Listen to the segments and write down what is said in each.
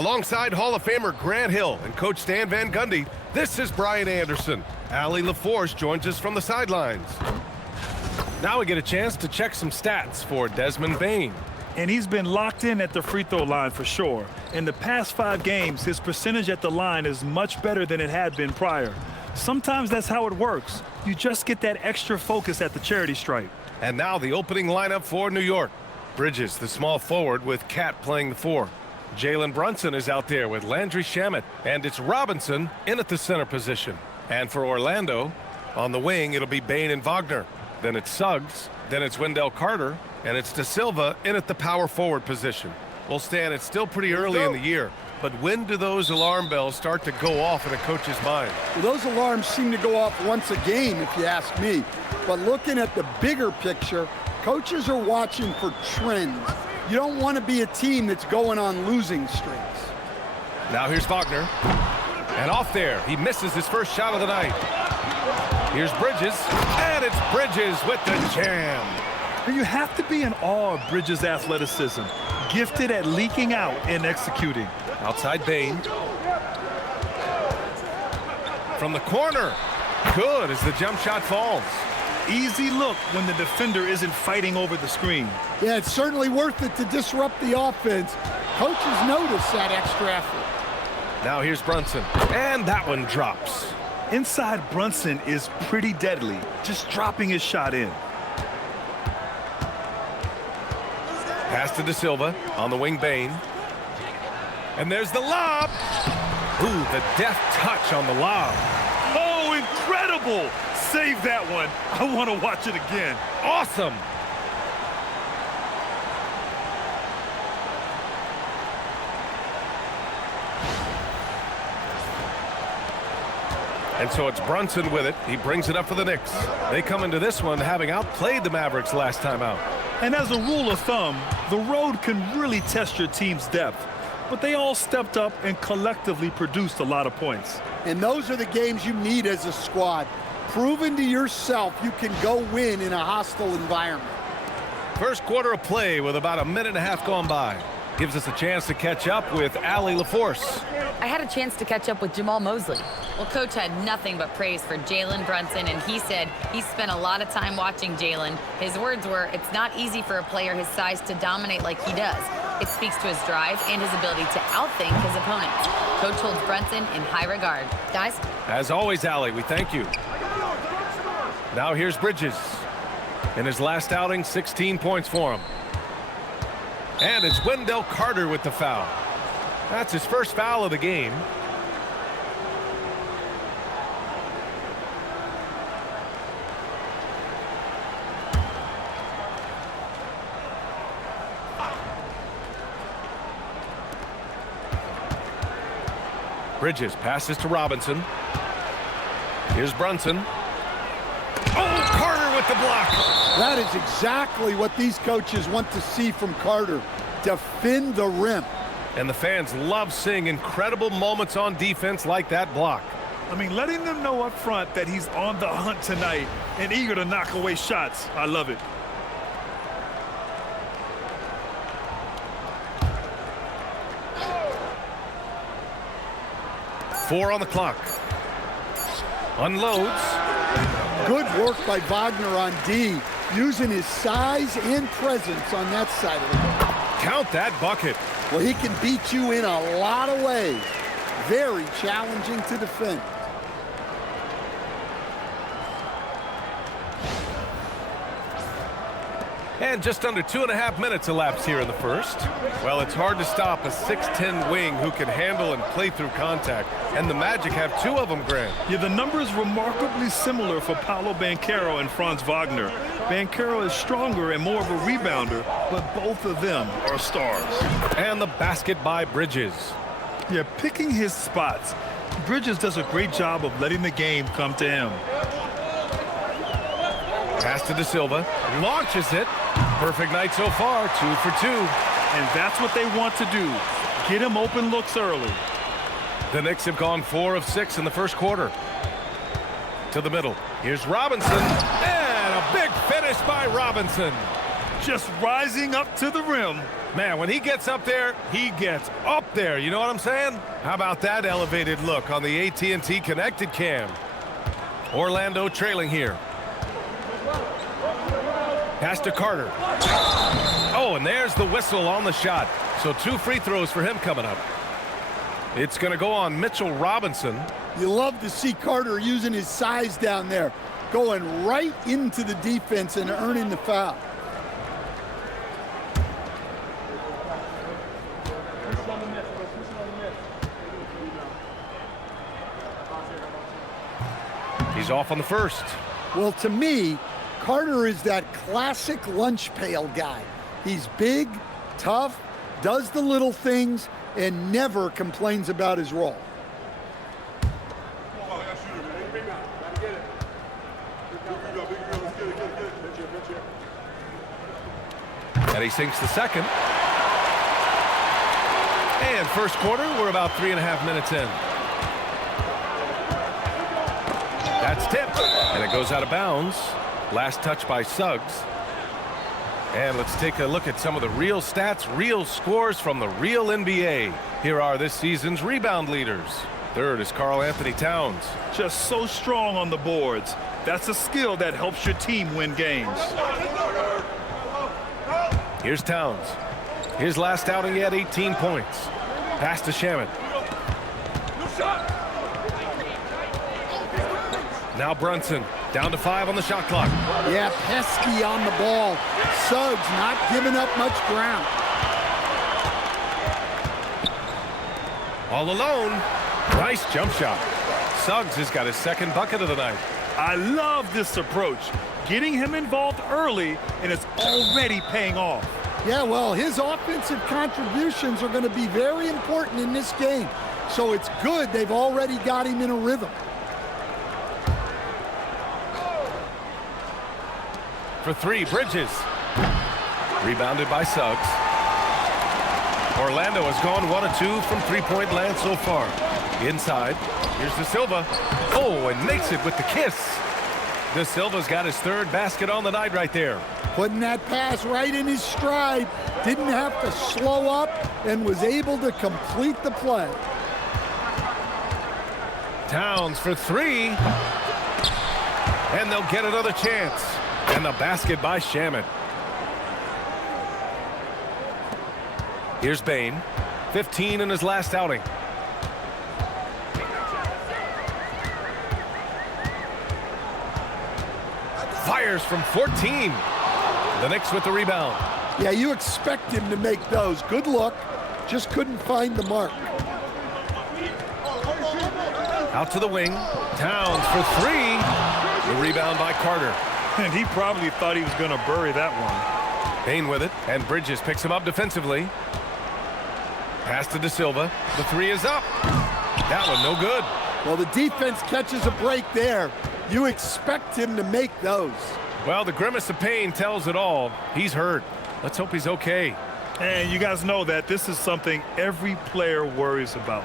Alongside Hall of Famer Grant Hill and Coach Stan Van Gundy, this is Brian Anderson. Allie LaForce joins us from the sidelines. Now we get a chance to check some stats for Desmond Bane. And he's been locked in at the free throw line for sure. In the past 5 games, his percentage at the line is much better than it had been prior. Sometimes that's how it works. You just get that extra focus at the charity stripe. And now the opening lineup for New York. Bridges, the small forward, with Cat playing the 4. Jalen Brunson is out there with Landry Shamet, and it's Robinson in at the center position. And for Orlando, on the wing, it'll be Bane and Wagner. Then it's Suggs, then it's Wendell Carter, and it's De Silva in at the power forward position. Well, Stan, it's still pretty early in the year, but when do those alarm bells start to go off in a coach's mind? Well, those alarms seem to go off once a game, if you ask me. But looking at the bigger picture, coaches are watching for trends. You don't want to be a team that's going on losing streaks. Now here's Wagner. And off there, he misses his first shot of the night. Here's Bridges, and it's Bridges with the jam. And you have to be in awe of Bridges' athleticism, gifted at leaking out and executing. Outside Bane. From the corner. Good as the jump shot falls. Easy look when the defender isn't fighting over the screen. Yeah, it's certainly worth it to disrupt the offense. Coaches notice that extra effort. Now here's Brunson, and that one drops. Inside Brunson is pretty deadly, just dropping his shot in. Pass to De Silva, on the wing Bane. And there's the lob. Ooh, the deft touch on the lob. Oh, incredible! Save that one. I want to watch it again. Awesome! And so it's Brunson with it. He brings it up for the Knicks. They come into this one having outplayed the Mavericks last time out. And as a rule of thumb, the road can really test your team's depth. But they all stepped up and collectively produced a lot of points. And those are the games you need as a squad. Proving to yourself you can go win in a hostile environment. First quarter of play with about a minute and a half gone by. Gives us a chance to catch up with Allie LaForce. I had a chance to catch up with Jamal Mosley. Well, Coach had nothing but praise for Jalen Brunson, and he said he spent a lot of time watching Jalen. His words were, it's not easy for a player his size to dominate like he does. It speaks to his drive and his ability to outthink his opponents. Coach holds Brunson in high regard. Guys? As always, Allie, we thank you. Now here's Bridges. In his last outing, 16 points for him. And it's Wendell Carter with the foul. That's his first foul of the game. Bridges passes to Robinson. Here's Brunson. Oh, Carter with the block. That is exactly what these coaches want to see from Carter. Defend the rim. And the fans love seeing incredible moments on defense like that block. I mean, letting them know up front that he's on the hunt tonight and eager to knock away shots. I love it. Four on the clock. Unloads. Good work by Wagner on D, using his size and presence on that side of the ball. Count that bucket. Well, he can beat you in a lot of ways. Very challenging to defend. And just under 2.5 minutes elapsed here in the first. Well, it's hard to stop a 6'10 wing who can handle and play through contact. And the Magic have 2 of them, Grant. Yeah, the number is remarkably similar for Paolo Banchero and Franz Wagner. Banchero is stronger and more of a rebounder, but both of them are stars. And the basket by Bridges. Yeah, picking his spots. Bridges does a great job of letting the game come to him. Pass to De Silva. Launches it. Perfect night so far, 2 for 2. And that's what they want to do. Get him open looks early. The Knicks have gone 4 of 6 in the first quarter. To the middle. Here's Robinson. And a big finish by Robinson. just rising up to the rim. Man, when he gets up there, he gets up there. You know what I'm saying? How about that elevated look on the AT&T connected cam? Orlando trailing here. Pass to Carter. Oh, and there's the whistle on the shot. So 2 free throws for him coming up. It's going to go on Mitchell Robinson. You love to see Carter using his size down there, going right into the defense and earning the foul. He's off on the first. Well, to me, Carter is that classic lunch pail guy. He's big, tough, does the little things, and never complains about his role. And he sinks the second. And first quarter, we're about 3.5 minutes in. That's tipped, and it goes out of bounds. Last touch by Suggs. And let's take a look at some of the real stats, real scores from the real NBA. Here are this season's rebound leaders. Third is Karl Anthony Towns. Just so strong on the boards. That's a skill that helps your team win games. Here's Towns. His last outing, he had 18 points. Pass to Shamet. Now Brunson, down to 5 on the shot clock. Yeah, pesky on the ball. Suggs not giving up much ground. All alone. Nice jump shot. Suggs has got his second bucket of the night. I love this approach. Getting him involved early, and it's already paying off. Yeah, well, his offensive contributions are going to be very important in this game. So it's good they've already got him in a rhythm. For 3, Bridges. Rebounded by Suggs. Orlando has gone 1 of 2 from three-point land so far. Inside, here's De Silva. Oh, and makes it with the kiss. De Silva's got his 3rd basket on the night right there. Putting that pass right in his stride. Didn't have to slow up and was able to complete the play. Towns for 3. And they'll get another chance. And the basket by Shamet. Here's Bane. 15 in his last outing. Fires from 14. The Knicks with the rebound. Yeah, you expect him to make those. Good look. Just couldn't find the mark. Out to the wing. Towns for 3. The rebound by Carter. And he probably thought he was going to bury that one. Payne with it, and Bridges picks him up defensively. Pass to De Silva. The 3 is up. That one no good. Well, the defense catches a break there. You expect him to make those. Well, the grimace of pain tells it all. He's hurt. Let's hope he's okay. And you guys know that this is something every player worries about,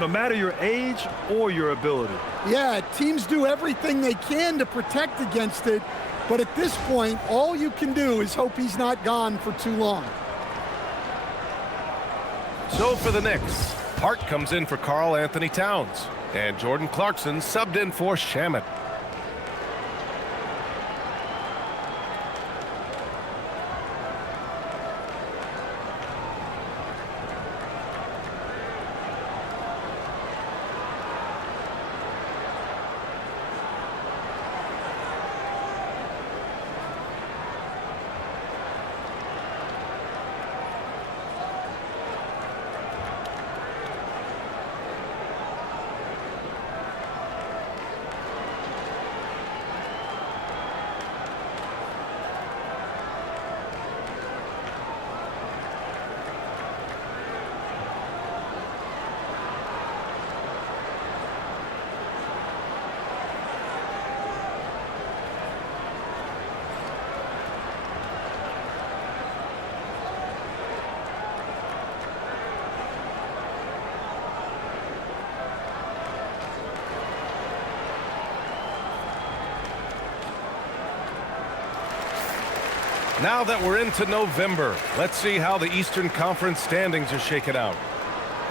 no matter your age or your ability. Yeah, teams do everything they can to protect against it, but at this point, all you can do is hope he's not gone for too long. So for the Knicks, Hart comes in for Karl Anthony Towns, and Jordan Clarkson subbed in for Shamet. Now that we're into November, let's see how the Eastern Conference standings are shaken out.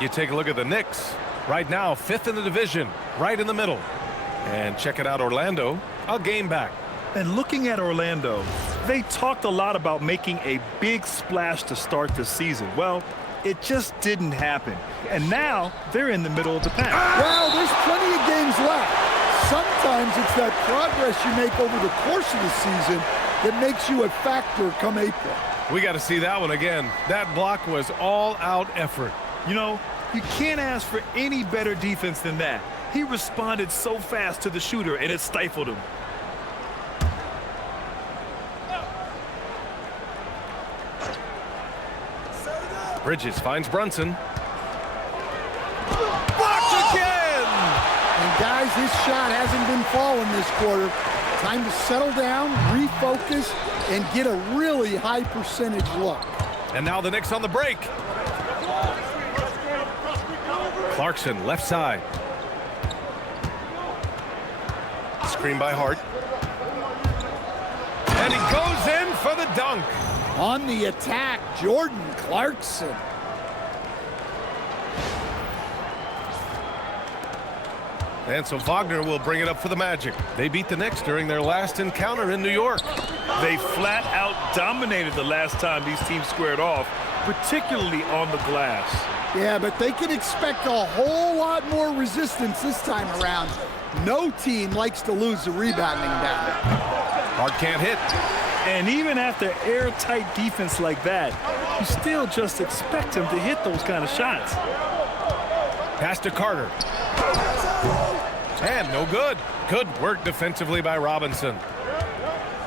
You take a look at the Knicks. Right now, 5th in the division, right in the middle. And check it out, Orlando, a game back. And looking at Orlando, they talked a lot about making a big splash to start the season. Well, it just didn't happen. And now they're in the middle of the pack. Well, there's plenty of games left. Sometimes it's that progress you make over the course of the season that makes you a factor come April. We got to see that one again. That block was all-out effort. You know, you can't ask for any better defense than that. He responded so fast to the shooter, and it stifled him. Bridges finds Brunson. Blocked again! And guys, his shot hasn't been falling this quarter. Time to settle down, refocus, and get a really high percentage look. And now the Knicks on the break. Clarkson, left side. Screen by Hart. And he goes in for the dunk. On the attack, Jordan Clarkson. And so Wagner will bring it up for the Magic. They beat the Knicks during their last encounter in New York. They flat out dominated the last time these teams squared off, particularly on the glass. Yeah, but they can expect a whole lot more resistance this time around. No team likes to lose the rebounding battle. Hart can't hit. And even after airtight defense like that, you still just expect him to hit those kind of shots. Pass to Carter. And no good. Good work defensively by Robinson.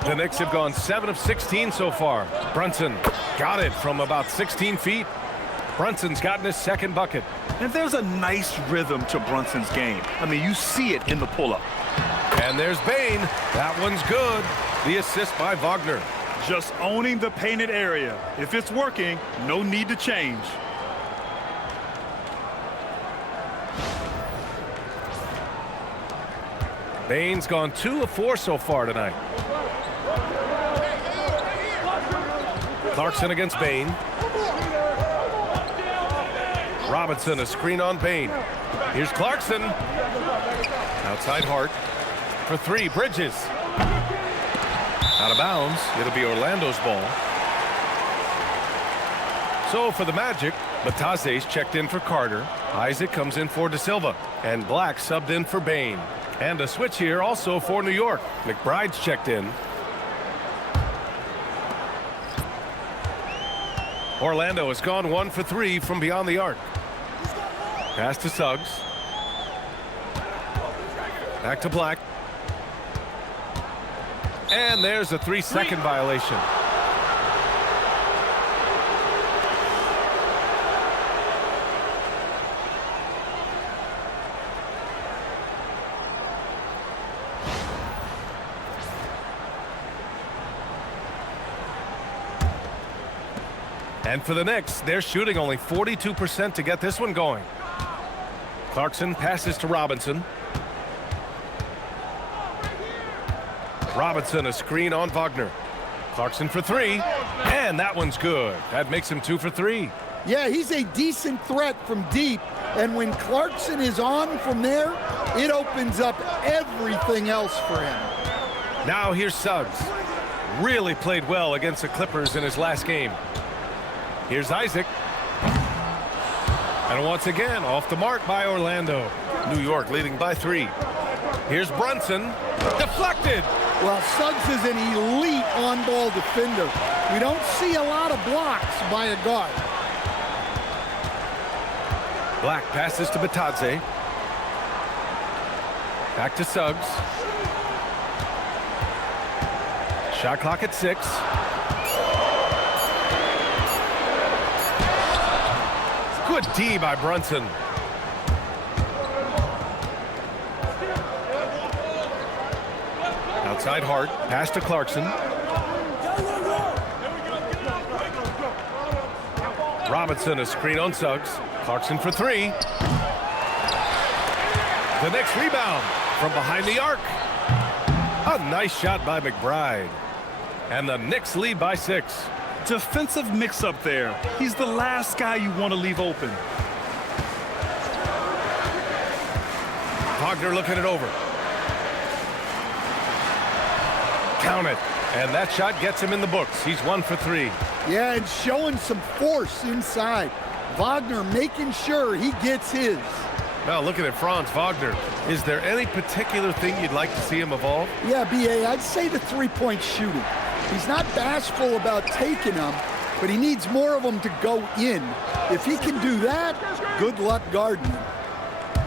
The Knicks have gone 7 of 16 so far. Brunson got it from about 16 feet. Brunson's gotten his second bucket. And there's a nice rhythm to Brunson's game. I mean, you see it in the pull-up. And there's Bane. That one's good. The assist by Wagner. Just owning the painted area. If it's working, no need to change. Bane's gone 2 of 4 so far tonight. Clarkson against Bane. Robinson, a screen on Bane. Here's Clarkson. Outside Hart. For 3, Bridges. Out of bounds. It'll be Orlando's ball. So for the Magic, Bataze's checked in for Carter. Isaac comes in for De Silva. And Black subbed in for Bane. And a switch here also for New York. McBride's checked in. Orlando has gone 1 for 3 from beyond the arc. Pass to Suggs. Back to Black. And there's a 3-second violation. And for the Knicks, they're shooting only 42% to get this one going. Clarkson passes to Robinson. Robinson, a screen on Wagner. Clarkson for 3. And that one's good. That makes him 2 for 3. Yeah, he's a decent threat from deep. And when Clarkson is on from there, it opens up everything else for him. Now here's Suggs. Really played well against the Clippers in his last game. Here's Isaac. And once again, off the mark by Orlando. New York leading by 3. Here's Brunson. Deflected. Well, Suggs is an elite on-ball defender. We don't see a lot of blocks by a guard. Black passes to Bataze. Back to Suggs. Shot clock at 6. Good D by Brunson. Outside Hart. Pass to Clarkson. Robinson, a screen on Suggs. Clarkson for 3. The next rebound from behind the arc. A nice shot by McBride. and the Knicks lead by 6. Defensive mix-up there. He's the last guy you want to leave open. Wagner looking it over. Count it. And that shot gets him in the books. He's 1 for 3. Yeah, and showing some force inside. Wagner making sure he gets his. Now looking at Franz Wagner, is there any particular thing you'd like to see him evolve? Yeah, B.A., I'd say the three-point shooting. He's not bashful about taking them, but he needs more of them to go in. If he can do that, good luck guarding him.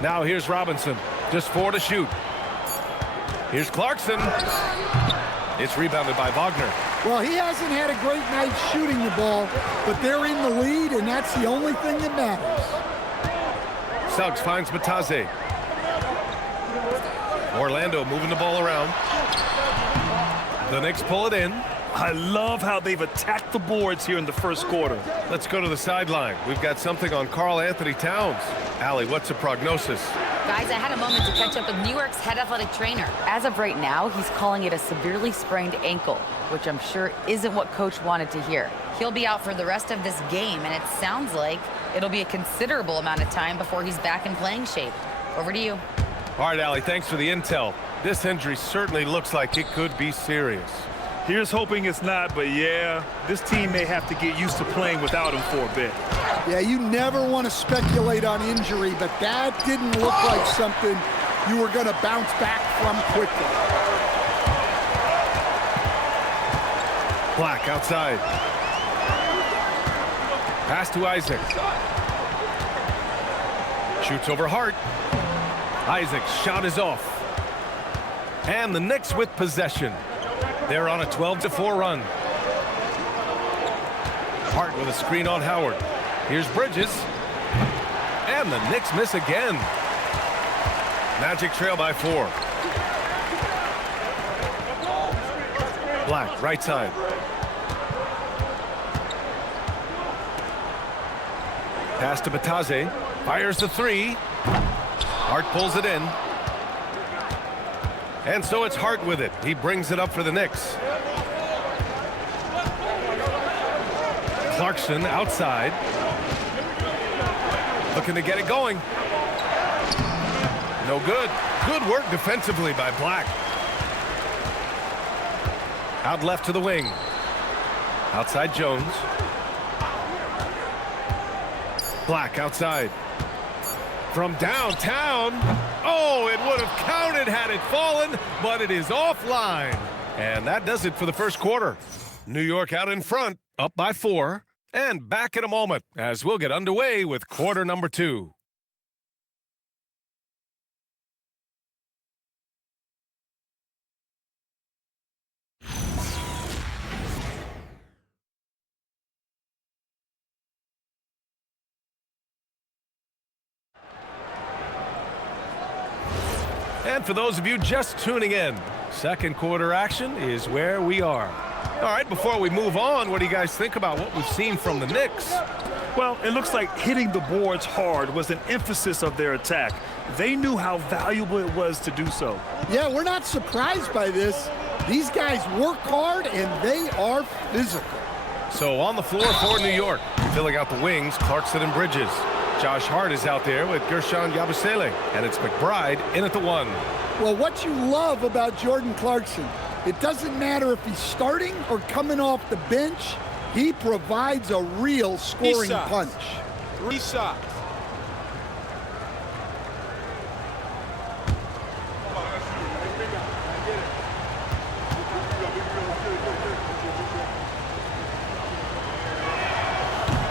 Now here's Robinson, just 4 to shoot. Here's Clarkson. It's rebounded by Wagner. Well, he hasn't had a great night shooting the ball, but they're in the lead, and that's the only thing that matters. Suggs finds Matazze. Orlando moving the ball around. The Knicks pull it in. I love how they've attacked the boards here in the first quarter. Let's go to the sideline. We've got something on Karl Anthony Towns. Allie, what's the prognosis? Guys, I had a moment to catch up with New York's head athletic trainer. As of right now, he's calling it a severely sprained ankle, which I'm sure isn't what Coach wanted to hear. He'll be out for the rest of this game, and it sounds like it'll be a considerable amount of time before he's back in playing shape. Over to you. All right, Allie, thanks for the intel. This injury certainly looks like it could be serious. Here's hoping it's not, but yeah, this team may have to get used to playing without him for a bit. Yeah, you never want to speculate on injury, but that didn't look like something you were going to bounce back from quickly. Black outside. Pass to Isaac. Shoots over Hart. Isaac's shot is off. And the Knicks with possession. They're on a 12-4 run. Hart with a screen on Howard. Here's Bridges. And the Knicks miss again. Magic trail by 4. Black, right side. Pass to Matazze. Fires the 3. Hart pulls it in. And so it's Hart with it. He brings it up for the Knicks. Clarkson outside. Looking to get it going. No good. Good work defensively by Black. Out left to the wing. Outside Jones. Black outside. From downtown. Oh, it would have counted had it fallen, but it is offline. And that does it for the first quarter. New York out in front, up by 4. And back in a moment as we'll get underway with quarter number 2. And for those of you just tuning in, second quarter action is where we are. All right, before we move on, what do you guys think about what we've seen from the Knicks? Well, it looks like hitting the boards hard was an emphasis of their attack. They knew how valuable it was to do so. Yeah, we're not surprised by this. These guys work hard, and they are physical. So on the floor for New York, filling out the wings, Clarkson and Bridges. Josh Hart is out there with Gershon Yabusele, and it's McBride in at the 1. Well, what you love about Jordan Clarkson, it doesn't matter if he's starting or coming off the bench, he provides a real scoring punch. 3 shots.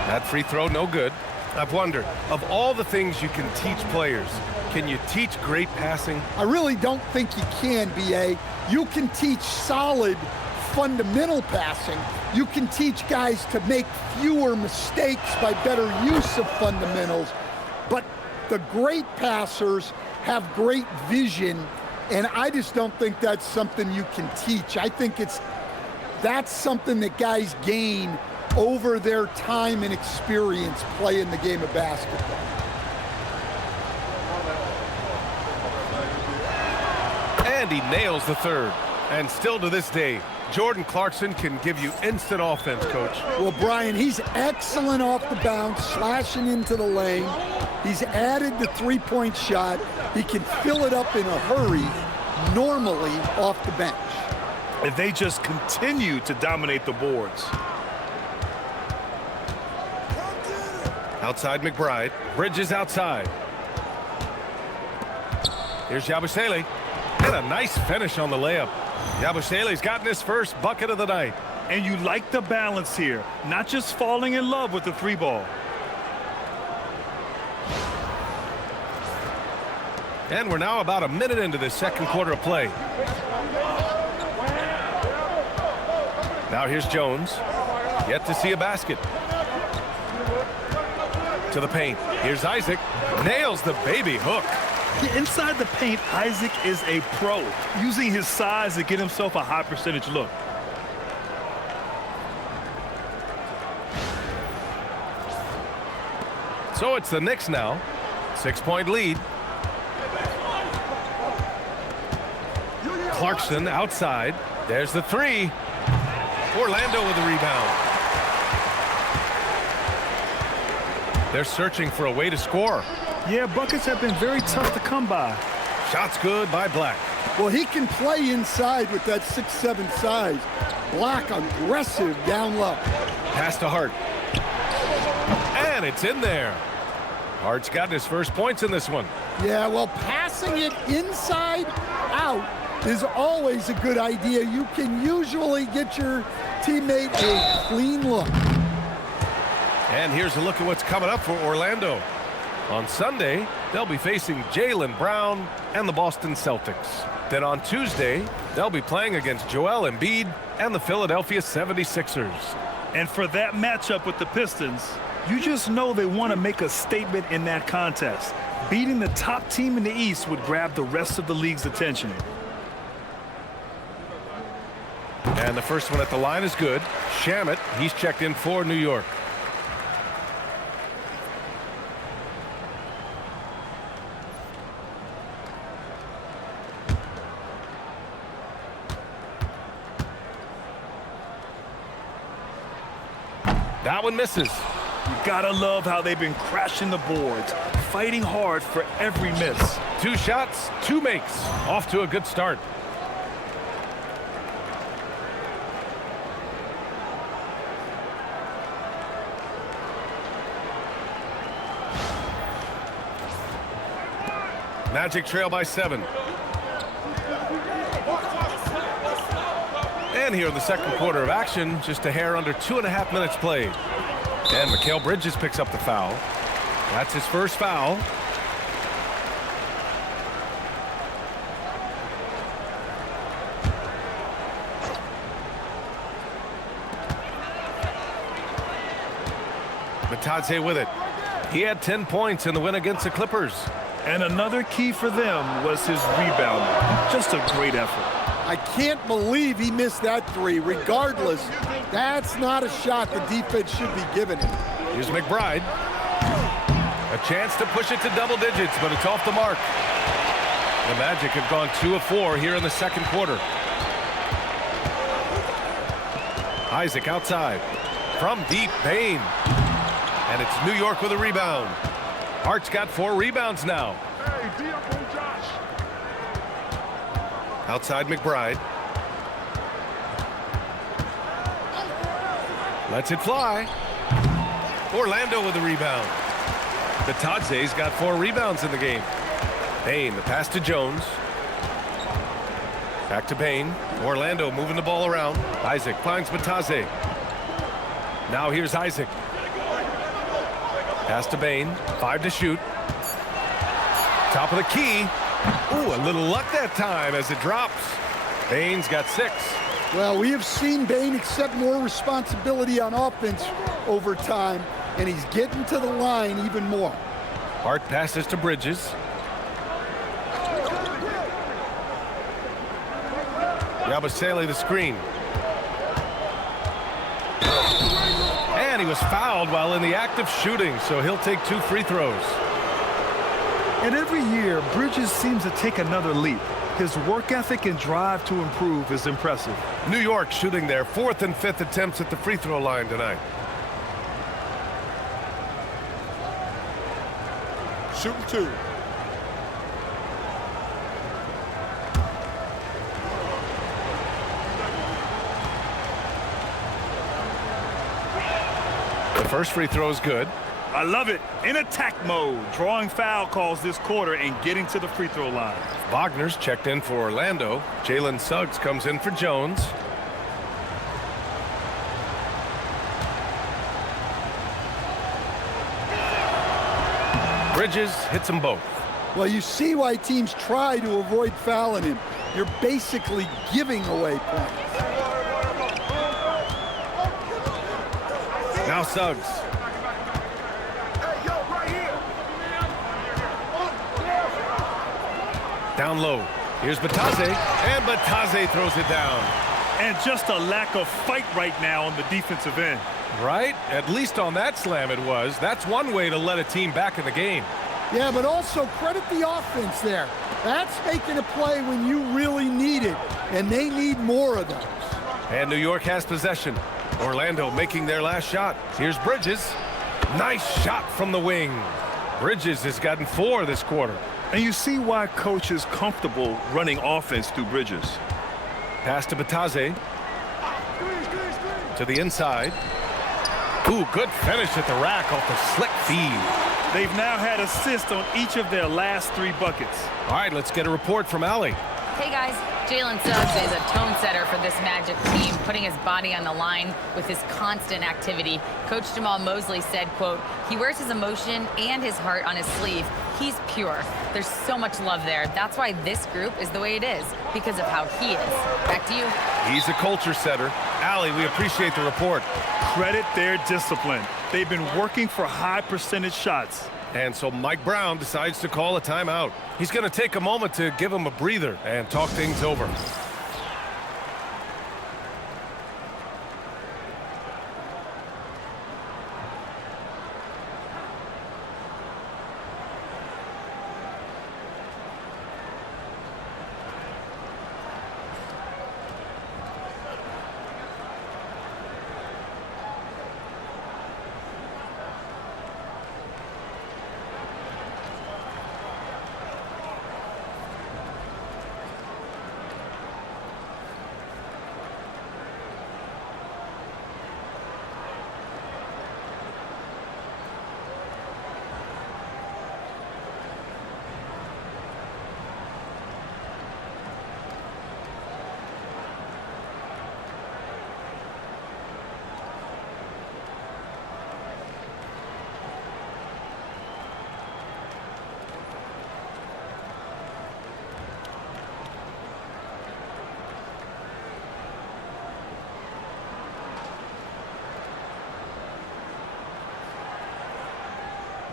That free throw, no good. I've wondered, of all the things you can teach players, can you teach great passing? I really don't think you can, B.A. You can teach solid fundamental passing. You can teach guys to make fewer mistakes by better use of fundamentals. But the great passers have great vision, and I just don't think that's something you can teach. I think that's something that guys gain over their time and experience playing the game of basketball. And he nails the third. And still to this day, Jordan Clarkson can give you instant offense, Coach. Well, Brian, he's excellent off the bounce, slashing into the lane. He's added the three-point shot. He can fill it up in a hurry, normally off the bench. And they just continue to dominate the boards. Outside McBride. Bridges outside. Here's Yabusele. And a nice finish on the layup. Yabusele's gotten his first bucket of the night. And you like the balance here, not just falling in love with the three ball. And we're now about a minute into the second quarter of play. Now here's Jones. Yet to see a basket. To the paint. Here's Isaac. Nails the baby hook. Inside the paint, Isaac is a pro, using his size to get himself a high percentage look. So it's the Knicks now. 6-point lead. Clarkson outside. There's the three. Orlando with the rebound. They're searching for a way to score. Yeah, buckets have been very tough to come by. Shots good by Black. Well, he can play inside with that 6'7" size. Black aggressive down low. Pass to Hart. And it's in there. Hart's gotten his first points in this one. Yeah, well, passing it inside out is always a good idea. You can usually get your teammate a clean look. And here's a look at what's coming up for Orlando. On Sunday, they'll be facing Jaylen Brown and the Boston Celtics. Then on Tuesday, they'll be playing against Joel Embiid and the Philadelphia 76ers. And for that matchup with the Pistons, you just know they want to make a statement in that contest. Beating the top team in the East would grab the rest of the league's attention. And the first one at the line is good. Shamet, he's checked in for New York. That one misses. You gotta love how they've been crashing the boards, fighting hard for every miss. 2 shots, 2 makes. Off to a good start. Magic trail by 7. And here in the second quarter of action, just a hair under 2.5 minutes played. And Mikal Bridges picks up the foul. That's his first foul. Matadze with it. He had 10 points in the win against the Clippers. And another key for them was his rebounding. Just a great effort. I can't believe he missed that three. Regardless, that's not a shot the defense should be giving him. Here's McBride. A chance to push it to double digits, but it's off the mark. The Magic have gone 2 of 4 here in the second quarter. Isaac outside. From deep, Bane. And it's New York with a rebound. Hart's got 4 rebounds now. Outside McBride. Lets it fly. Orlando with the rebound. Matadze's got 4 rebounds in the game. Bane, the pass to Jones. Back to Bane. Orlando moving the ball around. Isaac finds Matadze. Now here's Isaac. Pass to Bane. 5 to shoot. Top of the key. Ooh, a little luck that time as it drops. Bane's got 6. Well, we have seen Bane accept more responsibility on offense over time, and he's getting to the line even more. Hart passes to Bridges. Yabusele the screen. And he was fouled while in the act of shooting, so he'll take 2 free throws. And every year, Bridges seems to take another leap. His work ethic and drive to improve is impressive. New York shooting their 4th and 5th attempts at the free throw line tonight. Shooting 2. The first free throw is good. I love it. In attack mode, drawing foul calls this quarter and getting to the free throw line. Wagner's checked in for Orlando. Jalen Suggs comes in for Jones. Bridges hits them both. Well, you see why teams try to avoid fouling him. You're basically giving away points. Now Suggs. Down low. Here's Batase, and Batase throws it down. And just a lack of fight right now on the defensive end. Right? At least on that slam it was. That's one way to let a team back in the game. Yeah, but also credit the offense there. That's making a play when you really need it, and they need more of those. And New York has possession. Orlando making their last shot. Here's Bridges. Nice shot from the wing. Bridges has gotten 4 this quarter. And you see why coach is comfortable running offense through Bridges. Pass to Batase. To the inside. Ooh, good finish at the rack off the slick feed. They've now had assists on each of their last 3 buckets. All right, let's get a report from Allie. Hey guys, Jalen Suggs is a tone setter for this Magic team, putting his body on the line with his constant activity. Coach Jamal Mosley said, quote, he wears his emotion and his heart on his sleeve. He's pure. There's so much love there. That's why this group is the way it is, because of how he is. Back to you. He's a culture setter. Allie, we appreciate the report. Credit their discipline. They've been working for high percentage shots. And so Mike Brown decides to call a timeout. He's going to take a moment to give him a breather and talk things over.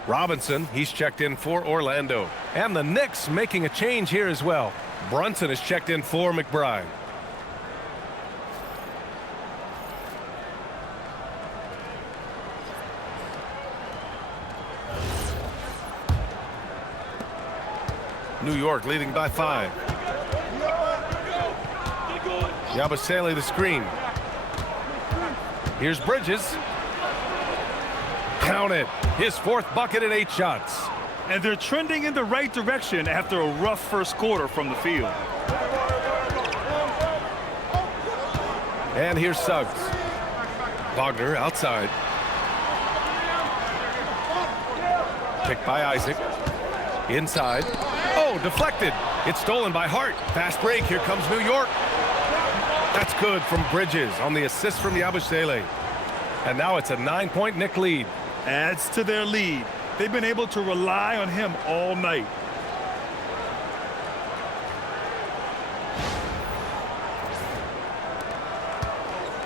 Robinson, he's checked in for Orlando. And the Knicks making a change here as well. Brunson is checked in for McBride. New York leading by 5. Yabusele the screen. Here's Bridges. Count it. His 4th bucket in 8 shots. And they're trending in the right direction after a rough first quarter from the field. And here's Suggs. Wagner outside. Picked by Isaac. Inside. Oh, deflected. It's stolen by Hart. Fast break. Here comes New York. That's good from Bridges on the assist from Yabusele. And now it's a 9-point Knick lead. Adds to their lead. They've been able to rely on him all night.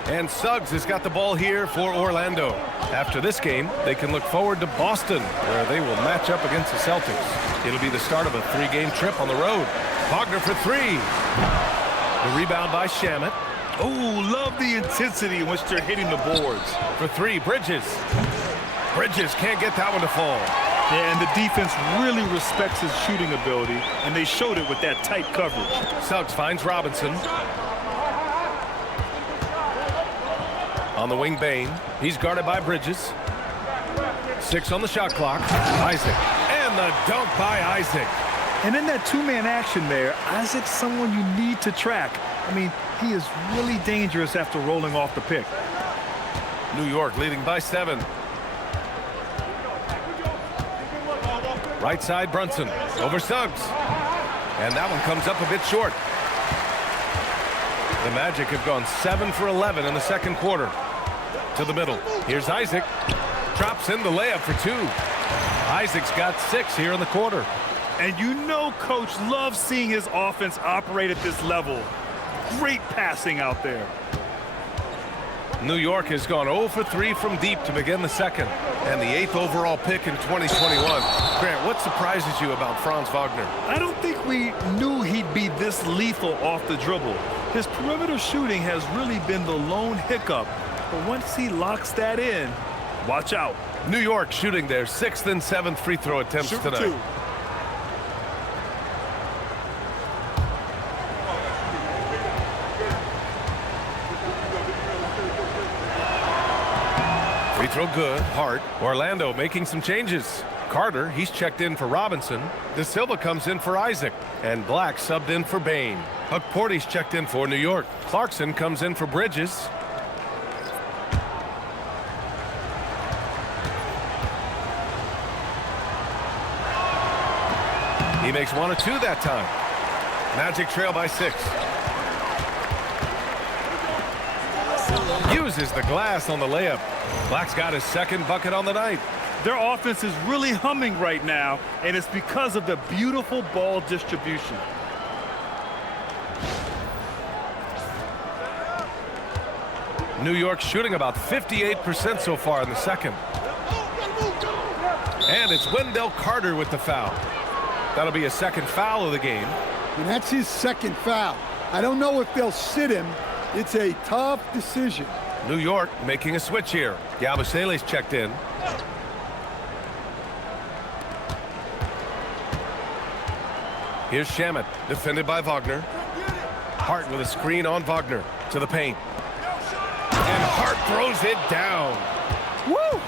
And Suggs has got the ball here for Orlando. After this game, they can look forward to Boston, where they will match up against the Celtics. It'll be the start of a 3-game trip on the road. Wagner for 3. The rebound by Shamet. Oh, love the intensity in which they're hitting the boards. For 3, Bridges. Bridges can't get that one to fall. Yeah, and the defense really respects his shooting ability, and they showed it with that tight coverage. Suggs finds Robinson. On the wing, Bain. He's guarded by Bridges. 6 on the shot clock. Isaac. And the dunk by Isaac. And in that two-man action there, Isaac's someone you need to track. I mean, he is really dangerous after rolling off the pick. New York leading by 7. Right side, Brunson. Over Suggs. And that one comes up a bit short. The Magic have gone 7 for 11 in the second quarter. To the middle. Here's Isaac. Drops in the layup for 2. Isaac's got 6 here in the quarter. And you know Coach loves seeing his offense operate at this level. Great passing out there. New York has gone 0 for 3 from deep to begin the second. And the 8th overall pick in 2021. Grant, what surprises you about Franz Wagner? I don't think we knew he'd be this lethal off the dribble. His perimeter shooting has really been the lone hiccup. But once he locks that in, watch out. New York shooting their 6th and 7th free throw attempts tonight. 2. Free throw good. Hart. Orlando making some changes. Carter, he's checked in for Robinson. De Silva comes in for Isaac. And Black subbed in for Bain. Huck Porty's checked in for New York. Clarkson comes in for Bridges. He makes 1 of 2 that time. Magic trail by 6. Uses the glass on the layup. Black's got his second bucket on the night. Their offense is really humming right now, and it's because of the beautiful ball distribution. New York shooting about 58% so far in the second. And it's Wendell Carter with the foul. That'll be a second foul of the game. And that's his second foul. I don't know if they'll sit him. It's a tough decision. New York making a switch here. Yabusele's checked in. Here's Shamet, defended by Wagner. Hart with a screen on Wagner to the paint. And Hart throws it down. Woo!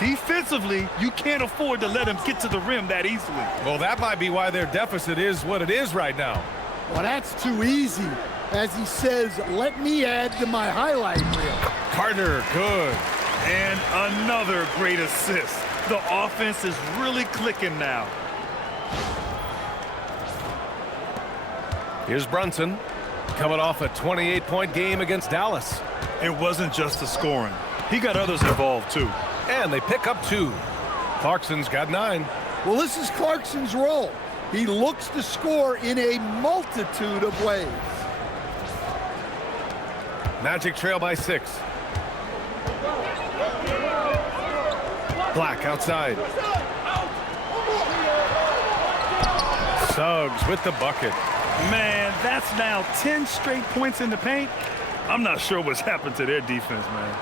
Defensively, you can't afford to let him get to the rim that easily. Well, that might be why their deficit is what it is right now. Well, that's too easy. As he says, let me add to my highlight reel. Carter, good. And another great assist. The offense is really clicking now. Here's Brunson, coming off a 28-point game against Dallas. It wasn't just the scoring. He got others involved, too. And they pick up 2. Clarkson's got 9. Well, this is Clarkson's role. He looks to score in a multitude of ways. Magic trail by 6. Black outside. Suggs with the bucket. Man, that's now 10 straight points in the paint. I'm not sure what's happened to their defense, man.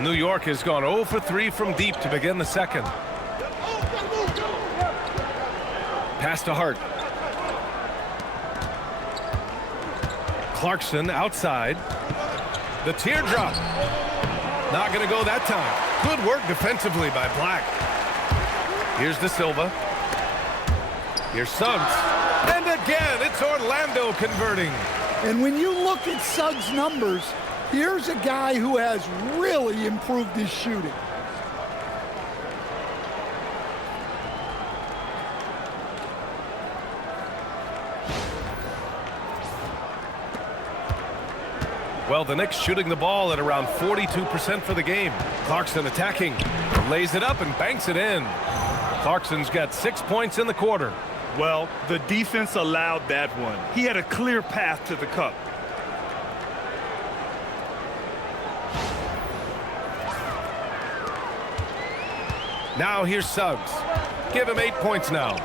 New York has gone 0 for 3 from deep to begin the second. Pass to Hart. Clarkson outside. The teardrop. Not going to go that time. Good work defensively by Black. Here's De Silva. Here's Suggs. And again, it's Orlando converting. And when you look at Suggs' numbers, here's a guy who has really improved his shooting. Well, the Knicks shooting the ball at around 42% for the game. Clarkson attacking. Lays it up and banks it in. Clarkson's got 6 points in the quarter. Well, the defense allowed that one. He had a clear path to the cup. Now here's Suggs. Give him 8 points now.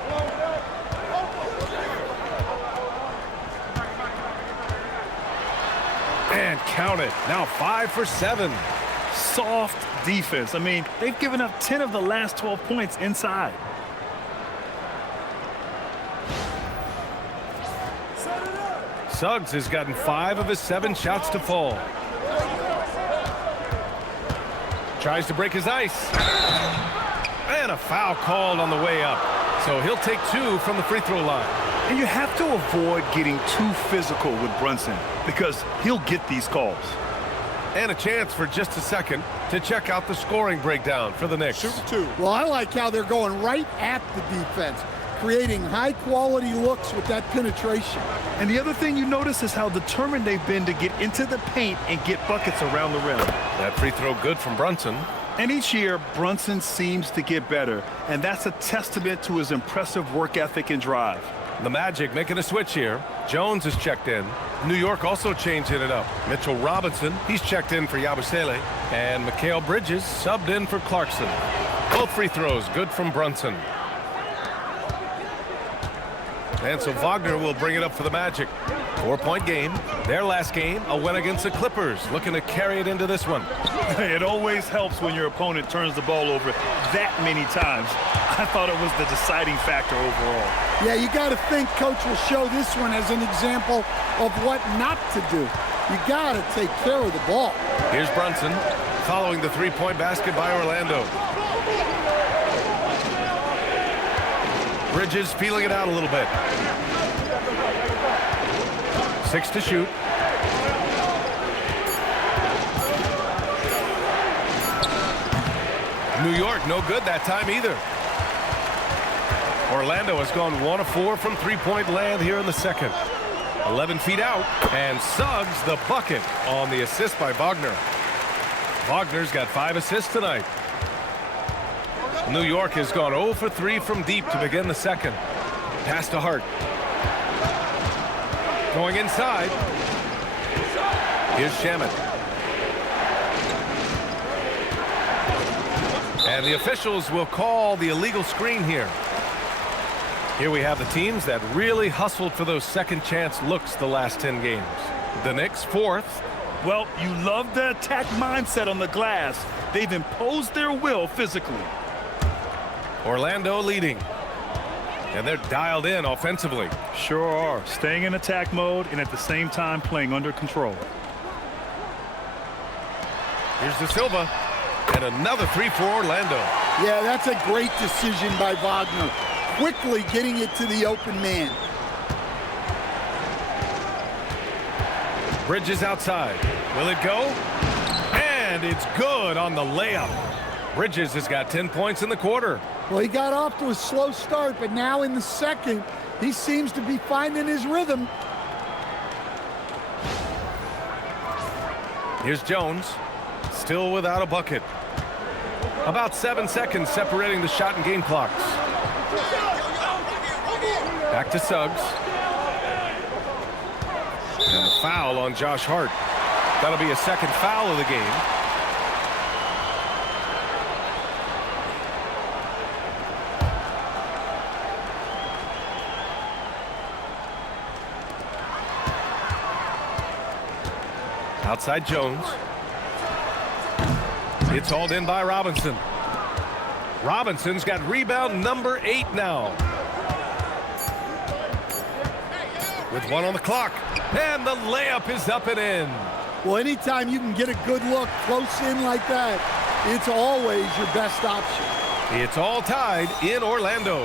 And count it. Now 5 for 7. Soft defense. I mean, they've given up 10 of the last 12 points inside. Suggs has gotten 5 of his 7 shots to fall. Tries to break his ice. And a foul called on the way up. So he'll take 2 from the free throw line. And you have to avoid getting too physical with Brunson because he'll get these calls. And a chance for just a second to check out the scoring breakdown for the Knicks. Well, I like how they're going right at the defense, creating high-quality looks with that penetration. And the other thing you notice is how determined they've been to get into the paint and get buckets around the rim. That free throw good from Brunson. And each year, Brunson seems to get better, and that's a testament to his impressive work ethic and drive. The Magic making a switch here. Jones is checked in. New York also changing it up. Mitchell Robinson, he's checked in for Yabusele. And Mikal Bridges subbed in for Clarkson. Both free throws good from Brunson. And so Wagner will bring it up for the Magic. 4-point game. Their last game, a win against the Clippers. Looking to carry it into this one. It always helps when your opponent turns the ball over that many times. I thought it was the deciding factor overall. Yeah, you got to think Coach will show this one as an example of what not to do. You got to take care of the ball. Here's Brunson following the three-point basket by Orlando. Bridges feeling it out a little bit. 6 to shoot. New York no good that time either. Orlando has gone 1 of 4 from three-point land here in the second. 11 feet out, and Suggs the bucket on the assist by Wagner. Wagner's got 5 assists tonight. New York has gone 0 for 3 from deep to begin the second. Pass to Hart. Going inside. Here's Shamet. And the officials will call the illegal screen here. Here we have the teams that really hustled for those second chance looks the last 10 games. The Knicks 4th. Well, you love the attack mindset on the glass. They've imposed their will physically. Orlando leading. And they're dialed in offensively. Sure are. Staying in attack mode and at the same time playing under control. Here's De Silva. And another 3 for Orlando. Yeah, that's a great decision by Wagner. Quickly getting it to the open man. Bridges outside. Will it go? And it's good on the layup. Bridges has got 10 points in the quarter. Well, he got off to a slow start, but now in the second, he seems to be finding his rhythm. Here's Jones, still without a bucket. About 7 seconds separating the shot and game clocks. Back to Suggs. And a foul on Josh Hart. That'll be a second foul of the game. Outside Jones. It's hauled in by Robinson. Robinson's got rebound number 8 now. With 1 on the clock. And the layup is up and in. Well, anytime you can get a good look close in like that, it's always your best option. It's all tied in Orlando.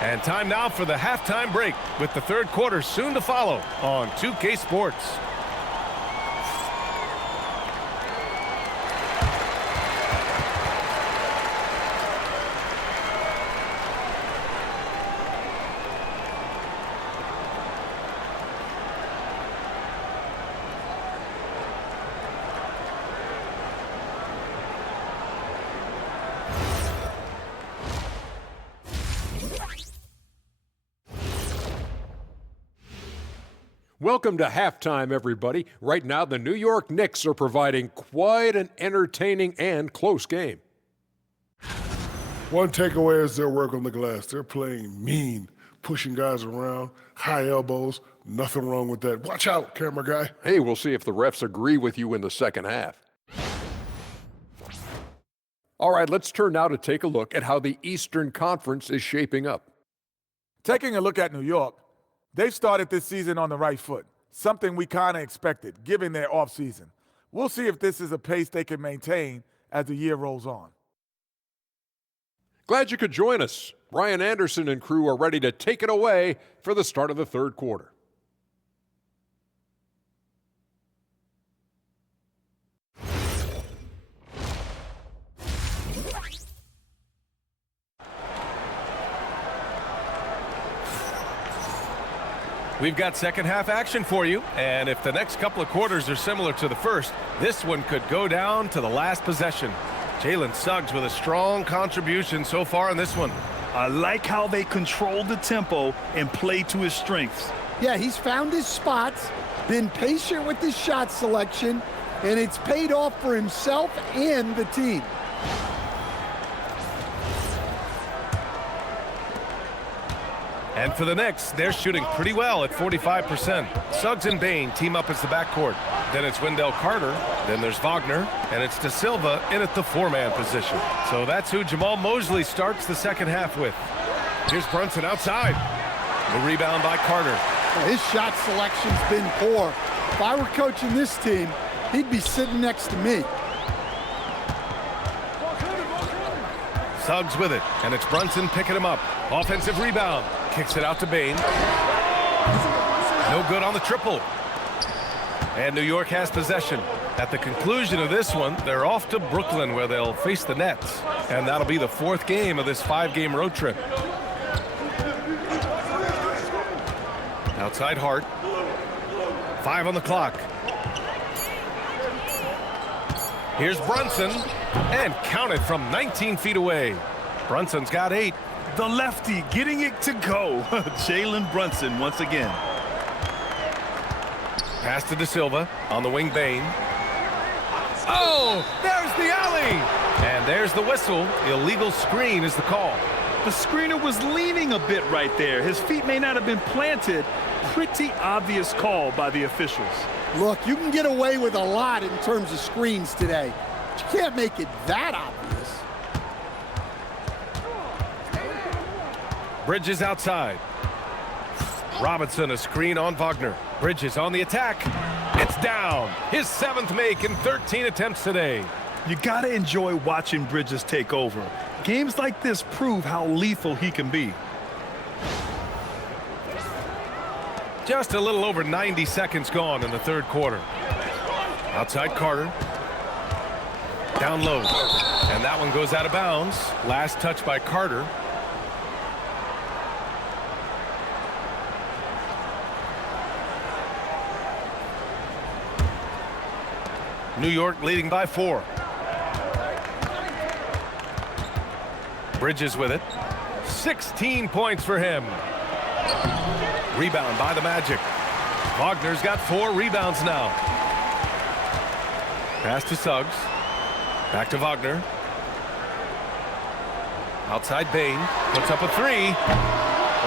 And time now for the halftime break with the third quarter soon to follow on 2K Sports. Welcome to halftime, everybody. Right now, the New York Knicks are providing quite an entertaining and close game. One takeaway is their work on the glass. They're playing mean, pushing guys around, high elbows, Nothing wrong with that. Watch out, camera guy. Hey, we'll see if the refs agree with you in the second half. All right, let's turn now to take a look at how the Eastern Conference is shaping up. Taking a look at New York, they've started this season on the right foot, something we kind of expected, given their offseason. We'll see if this is a pace they can maintain as the year rolls on. Glad you could join us. Brian Anderson and crew are ready to take it away for the start of the third quarter. We've got second half action for you, and if the next couple of quarters are similar to the first, this one could go down to the last possession. Jalen Suggs with a strong contribution so far in this one. I like how they control the tempo and play to his strengths. Yeah, he's found his spots, been patient with his shot selection, and it's paid off for himself and the team. And for the Knicks, they're shooting pretty well at 45%. Suggs and Bane team up as the backcourt. Then it's Wendell Carter. Then there's Wagner. And it's De Silva in at the four-man position. So that's who Jamal Mosley starts the second half with. Here's Brunson outside. The rebound by Carter. His shot selection's been poor. If I were coaching this team, he'd be sitting next to me. Suggs with it, and it's Brunson picking him up. Offensive rebound. Kicks it out to Bane. No good on the triple. And New York has possession. At the conclusion of this one, they're off to Brooklyn where they'll face the Nets. And that'll be the fourth game of this 5-game road trip. Outside Hart. 5 on the clock. Here's Brunson. And counted from 19 feet away. Brunson's got 8. The lefty getting it to go. Jalen Brunson once again. Pass to De Silva on the wing. Bane. Oh, there's the alley. And there's the whistle. Illegal screen is the call. The screener was leaning a bit right there. His feet may not have been planted. Pretty obvious call by the officials. Look, you can get away with a lot in terms of screens today. But you can't make it that obvious. Bridges outside. Robinson a screen on Wagner. Bridges on the attack. It's down. His 7th make in 13 attempts today. You gotta enjoy watching Bridges take over. Games like this prove how lethal he can be. Just a little over 90 seconds gone in the third quarter. Outside Carter. Down low. And that one goes out of bounds. Last touch by Carter. New York leading by 4. Bridges with it. 16 points for him. Rebound by the Magic. Wagner's got 4 rebounds now. Pass to Suggs. Back to Wagner. Outside Bane. Puts up a 3.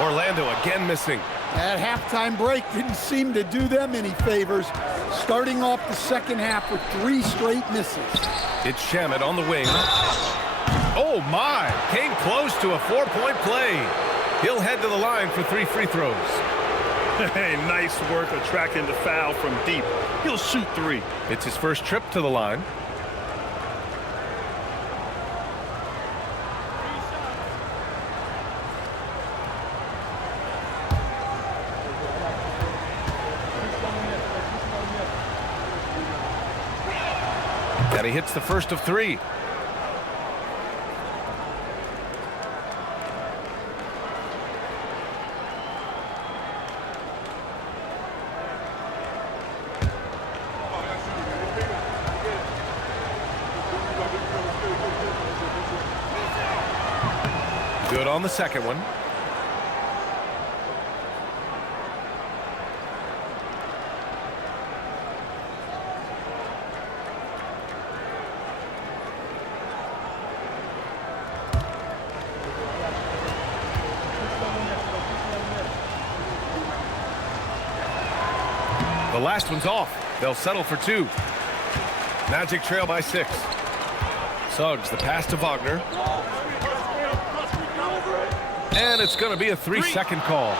Orlando again missing. That halftime break didn't seem to do them any favors. Starting off the second half with 3 straight misses. It's Shamet on the wing. Oh my! Came close to a 4-point play. He'll head to the line for 3 free throws. Hey, nice work attracting the foul from deep. He'll shoot 3. It's his first trip to the line. And he hits the first of 3. Good on the second one. The last one's off. They'll settle for 2. Magic trail by 6. Suggs, the pass to Wagner. And it's going to be a 3-second call.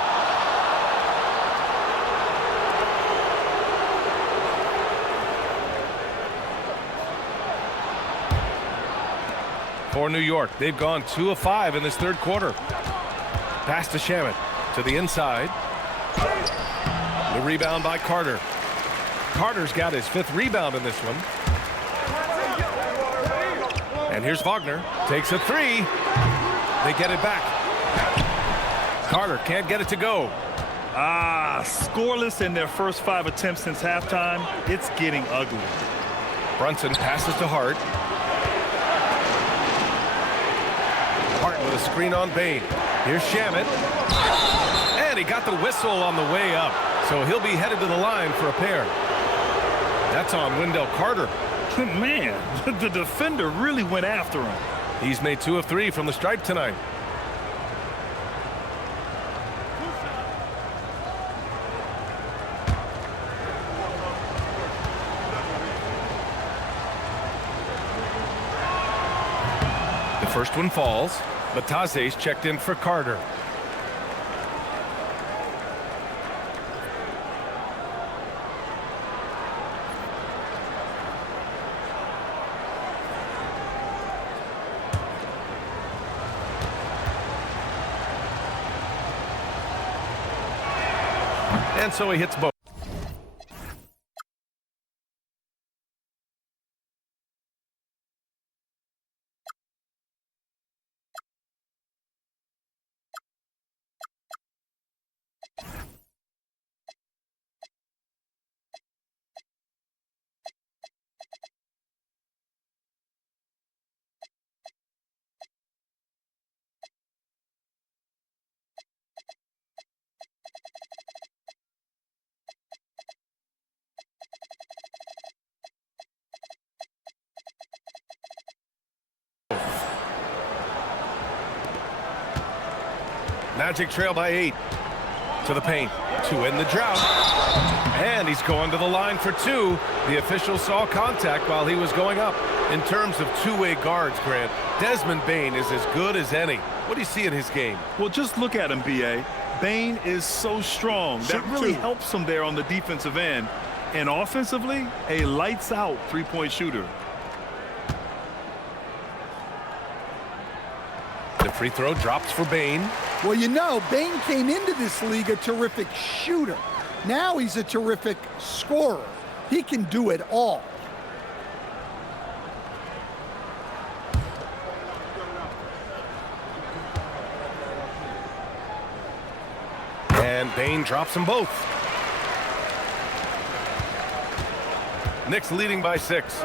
For New York, they've gone 2 of 5 in this third quarter. Pass to Shamet to the inside. The rebound by Carter. Carter's got his 5th rebound in this one. And here's Wagner. Takes a 3. They get it back. Carter can't get it to go. Scoreless in their first 5 attempts since halftime. It's getting ugly. Brunson passes to Hart. Hart with a screen on Bane. Here's Shamet. And he got the whistle on the way up. So he'll be headed to the line for a pair. That's on Wendell Carter. Man, the defender really went after him. He's made 2 of 3 from the stripe tonight. The first one falls. Bataze's checked in for Carter. And so he hits both. Magic trail by 8. To the paint. 2 in the drought. And he's going to the line for 2. The official saw contact while he was going up. In terms of two-way guards, Grant, Desmond Bane is as good as any. What do you see in his game? Well, just look at him, B.A. Bane is so strong. That really helps him there on the defensive end. And offensively, a lights-out three-point shooter. The free throw drops for Bane. Well, you know, Bane came into this league a terrific shooter. Now he's a terrific scorer. He can do it all. And Bane drops them both. Knicks leading by 6.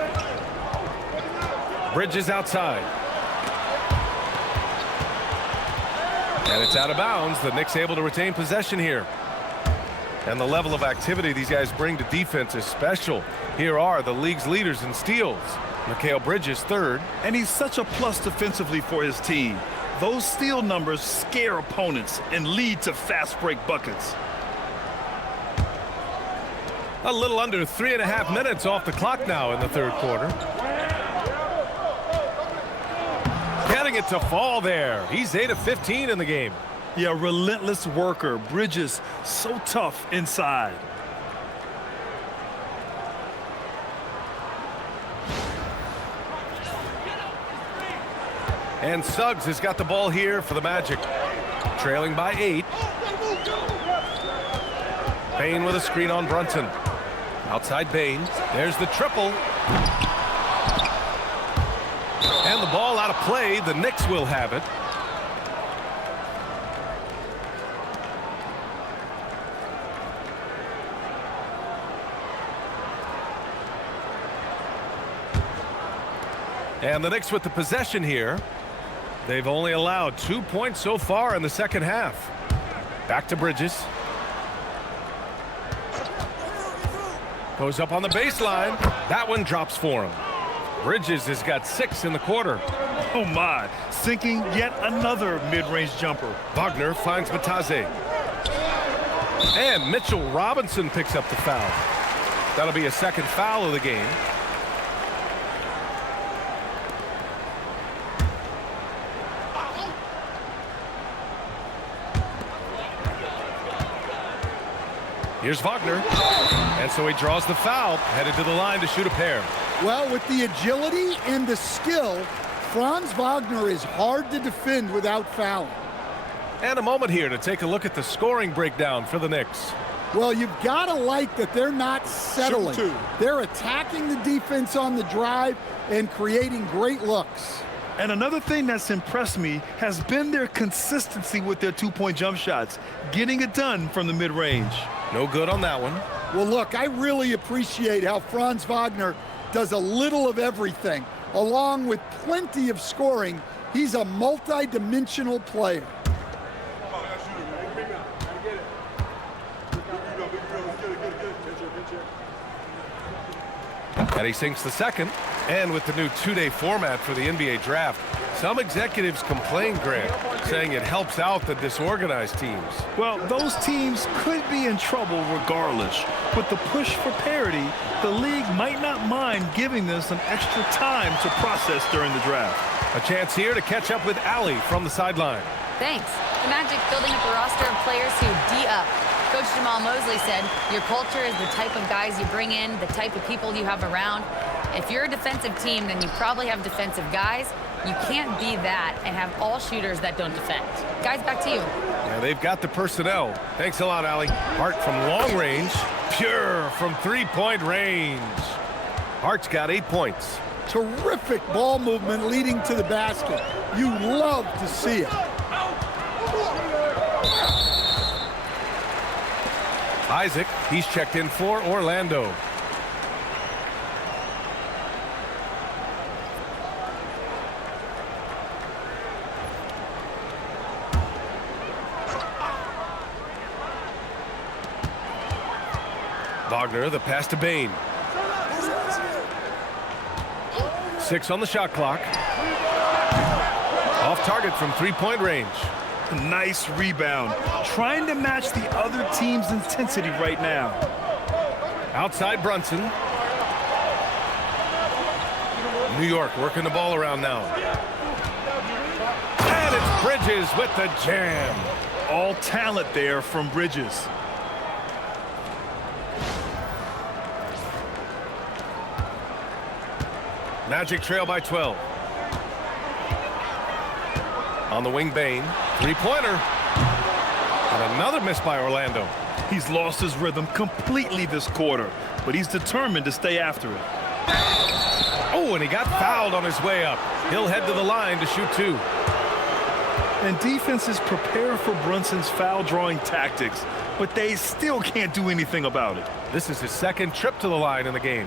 Bridges outside. And it's out of bounds. The Knicks able to retain possession here. And the level of activity these guys bring to defense is special. Here are the league's leaders in steals. Mikal Bridges, 3rd. And he's such a plus defensively for his team. Those steal numbers scare opponents and lead to fast break buckets. A little under 3.5 minutes off the clock now in the third quarter. Getting it to fall there. He's 8 of 15 in the game. Yeah, relentless worker. Bridges, so tough inside. And Suggs has got the ball here for the Magic. Trailing by 8. Bane with a screen on Brunson. Outside Bane. There's the triple. And the ball out of play. The Knicks will have it. And the Knicks with the possession here. They've only allowed 2 points so far in the second half. Back to Bridges. Goes up on the baseline. That one drops for him. Bridges has got 6 in the quarter. Oh my, sinking yet another mid-range jumper. Wagner finds Bataze. And Mitchell Robinson picks up the foul. That'll be a second foul of the game. Here's Wagner. And so he draws the foul, headed to the line to shoot a pair. Well, with the agility and the skill, Franz Wagner is hard to defend without fouling. And a moment here to take a look at the scoring breakdown for the Knicks. Well, you've got to like that they're not settling. They're attacking the defense on the drive and creating great looks. And another thing that's impressed me has been their consistency with their two-point jump shots, getting it done from the mid-range. No good on that one. Well, look, I really appreciate how Franz Wagner does a little of everything. Along with plenty of scoring, he's a multi-dimensional player. And he sinks the second. And with the new two-day format for the NBA draft, some executives complain, Grant, saying it helps out the disorganized teams. Well, those teams could be in trouble regardless. With the push for parity, the league might not mind giving them some extra time to process during the draft. A chance here to catch up with Allie from the sideline. Thanks. The Magic building up a roster of players who D-up. Coach Jamal Mosley said, your culture is the type of guys you bring in, the type of people you have around. If you're a defensive team, then you probably have defensive guys. You can't be that and have all shooters that don't defend. Guys, back to you. Yeah, they've got the personnel. Thanks a lot, Allie. Hart from long range, pure from three-point range. Hart's got 8 points. Terrific ball movement leading to the basket. You love to see it. Isaac, he's checked in for Orlando. Wagner, the pass to Bain. 6 on the shot clock. Off target from three-point range. Nice rebound. Trying to match the other team's intensity right now. Outside Brunson. New York working the ball around now. And it's Bridges with the jam. All talent there from Bridges. Magic trail by 12. On the wing, Bain. Three-pointer. And another miss by Orlando. He's lost his rhythm completely this quarter, but he's determined to stay after it. Oh, and he got fouled on his way up. He'll head to the line to shoot 2. And defenses prepare for Brunson's foul-drawing tactics, but they still can't do anything about it. This is his second trip to the line in the game.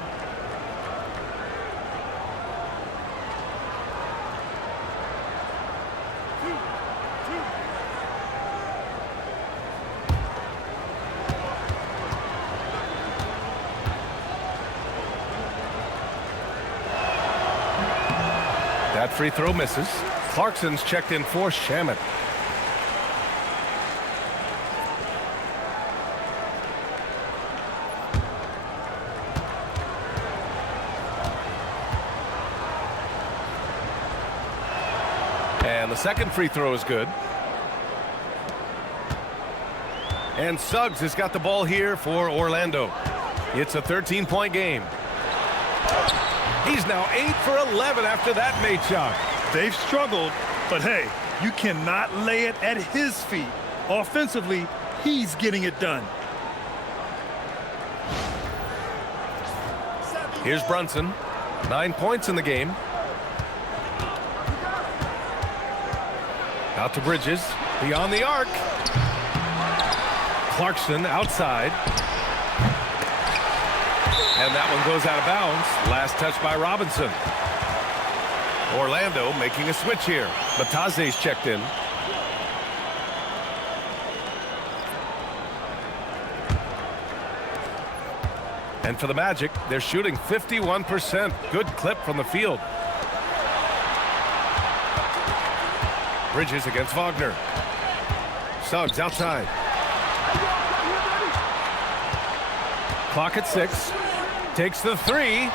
That free throw misses. Clarkson's checked in for Shamet. And the second free throw is good. And Suggs has got the ball here for Orlando. It's a 13-point game. He's now 8 for 11 after that made shot. They've struggled, but hey, you cannot lay it at his feet. Offensively, he's getting it done. Here's Brunson. 9 points in the game. Out to Bridges. Beyond the arc. Clarkson outside. And that one goes out of bounds. Last touch by Robinson. Orlando making a switch here. Bataze's checked in. And for the Magic, they're shooting 51%. Good clip from the field. Bridges against Wagner. Suggs outside. Clock at 6. Takes the 3.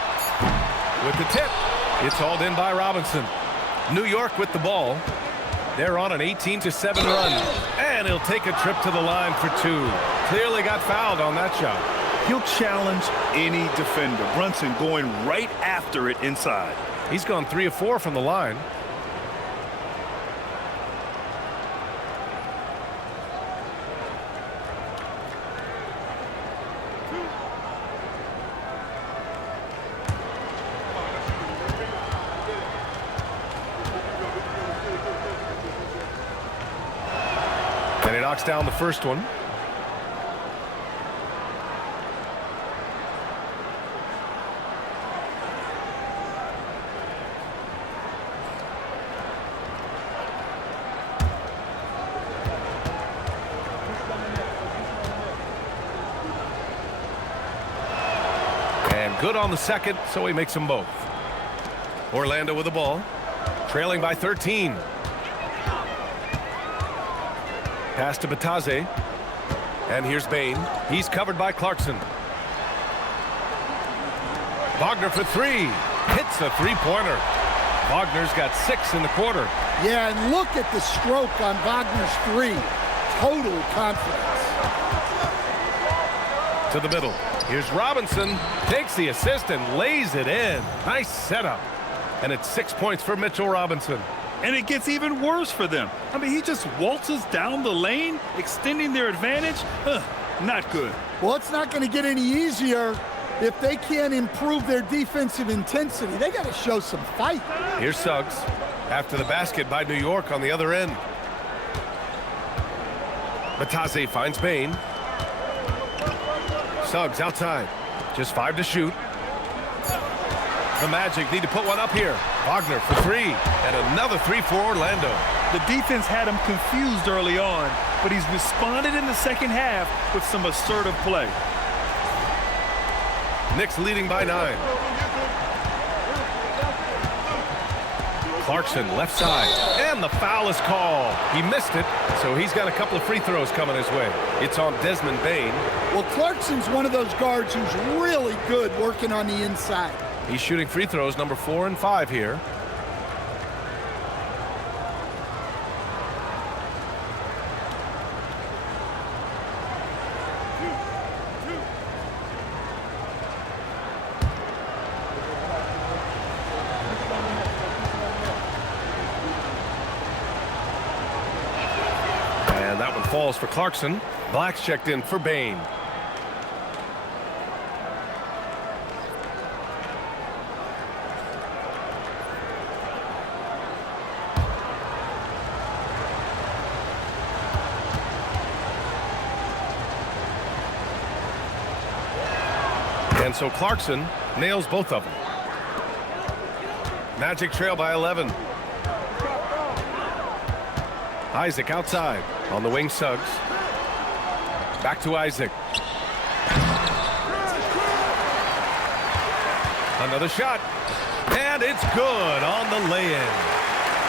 With the tip. It's hauled in by Robinson. New York with the ball. They're on an 18-7 run. And he'll take a trip to the line for 2. Clearly got fouled on that shot. He'll challenge any defender. Brunson going right after it inside. He's gone 3 of 4 from the line. And he knocks down the first one. And good on the second, so he makes them both. Orlando with the ball, trailing by 13. Pass to Bataze. And here's Bain. He's covered by Clarkson. Wagner for 3. Hits a three-pointer. Wagner's got 6 in the quarter. Yeah, and look at the stroke on Wagner's 3. Total confidence. To the middle. Here's Robinson. Takes the assist and lays it in. Nice setup. And it's 6 points for Mitchell Robinson. And it gets even worse for them. I mean, he just waltzes down the lane, extending their advantage. Not good. Well, it's not going to get any easier if they can't improve their defensive intensity. They got to show some fight. Here's Suggs after the basket by New York on the other end. Bataze finds Bain. Suggs outside. Just 5 to shoot. The Magic need to put one up here. Wagner for 3. And another 3 for Orlando. The defense had him confused early on, but he's responded in the second half with some assertive play. Knicks leading by 9. Clarkson left side. And the foul is called. He missed it, so he's got a couple of free throws coming his way. It's on Desmond Bain. Well, Clarkson's one of those guards who's really good working on the inside. He's shooting free throws number 4 and 5 here. And that one falls for Clarkson. Black's checked in for Bain. And so Clarkson nails both of them. Magic trail by 11. Isaac outside. On the wing, Suggs. Back to Isaac. Another shot. And it's good on the lay-in.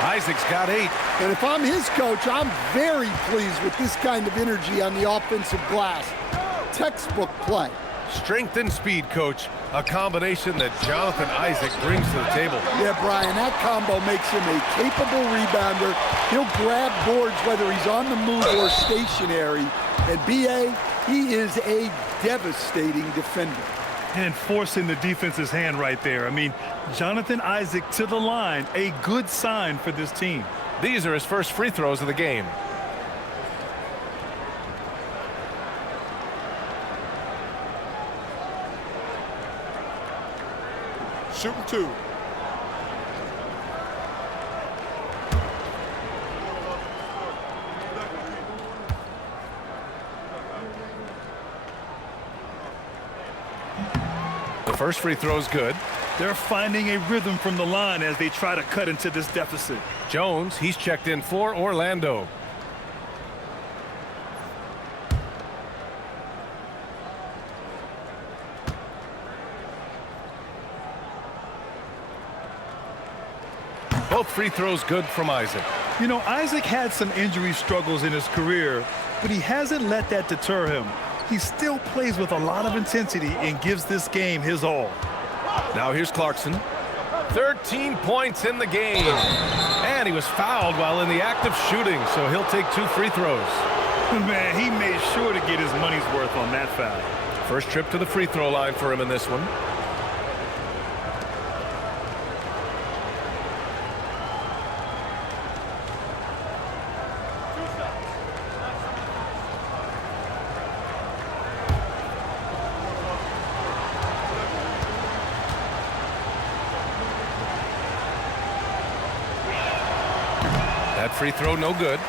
Isaac's got 8. And if I'm his coach, I'm very pleased with this kind of energy on the offensive glass. Textbook play. Strength and speed, coach. A combination that Jonathan Isaac brings to the table. Yeah, Brian, that combo makes him a capable rebounder. He'll grab boards whether he's on the move or stationary. And B.A., he is a devastating defender. And forcing the defense's hand right there. I mean, Jonathan Isaac to the line, a good sign for this team. These are his first free throws of the game. Shooting 2. The first free throw is good. They're finding a rhythm from the line as they try to cut into this deficit. Jones, he's checked in for Orlando. Both free throws good from Isaac. You know, Isaac had some injury struggles in his career, but he hasn't let that deter him. he still plays with a lot of intensity and gives this game his all. Now here's Clarkson. 13 points in the game. And he was fouled while in the act of shooting, so he'll take 2 free throws. Man, he made sure to get his money's worth on that foul. First trip to the free throw line for him in this one. That free throw no good.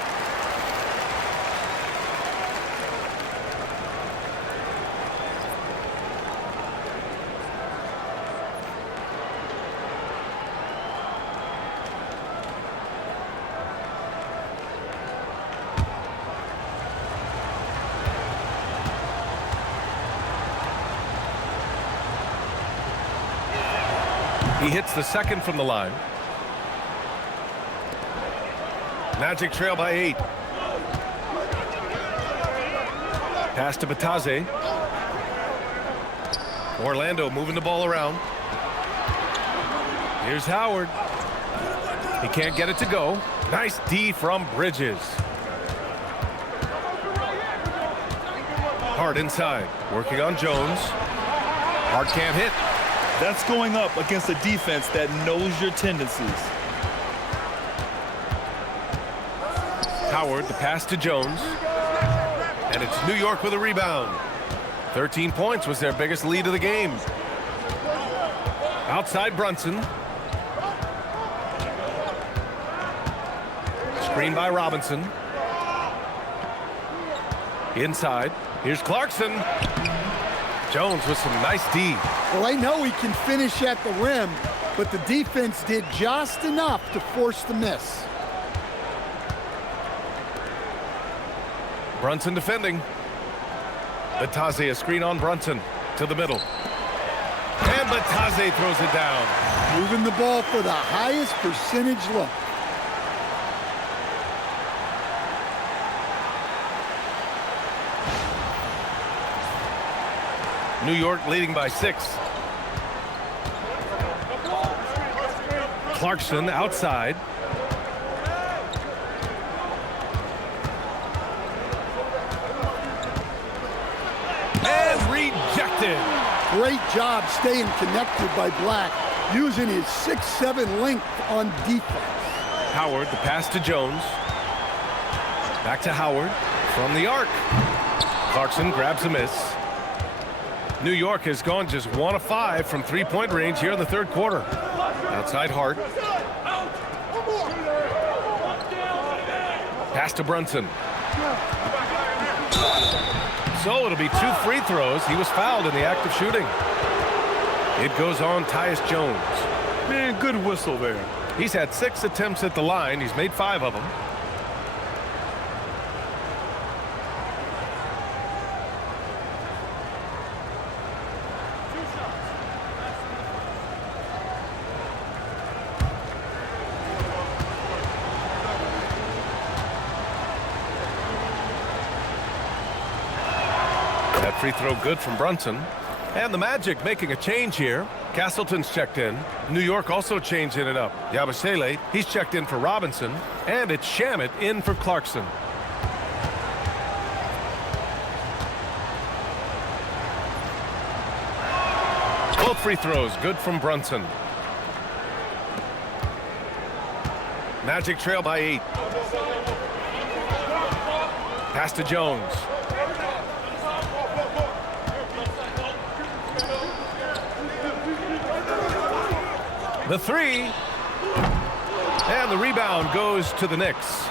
He hits the second from the line. Magic trail by 8. Pass to Batase. Orlando moving the ball around. Here's Howard. He can't get it to go. Nice D from Bridges. Hart inside, working on Jones. Hart can't hit. That's going up against a defense that knows your tendencies. Howard, the pass to Jones. And it's New York with a rebound. 13 points was their biggest lead of the game. Outside Brunson. Screen by Robinson. Inside. Here's Clarkson. Jones with some nice D. Well, I know he can finish at the rim, but the defense did just enough to force the miss. Brunson defending. Batase a screen on Brunson to the middle. And Batase throws it down. Moving the ball for the highest percentage look. New York leading by 6. Clarkson outside. And rejected. Great job staying connected by Black, using his 6'7" length on defense. Howard, the pass to Jones. Back to Howard from the arc. Clarkson grabs a miss. New York has gone just 1 of 5 from three-point range here in the third quarter. Outside Hart. Pass to Brunson. So it'll be 2 free throws. He was fouled in the act of shooting. It goes on Tyus Jones. Man, good whistle there. He's had 6 attempts at the line. He's made 5 of them. That free throw good from Brunson. And the Magic making a change here. Castleton's checked in. New York also changing it up. Yabusele, he's checked in for Robinson. And it's Shamet in for Clarkson. Both free throws good from Brunson. Magic trail by 8. Pass to Jones. The 3. And the rebound goes to the Knicks.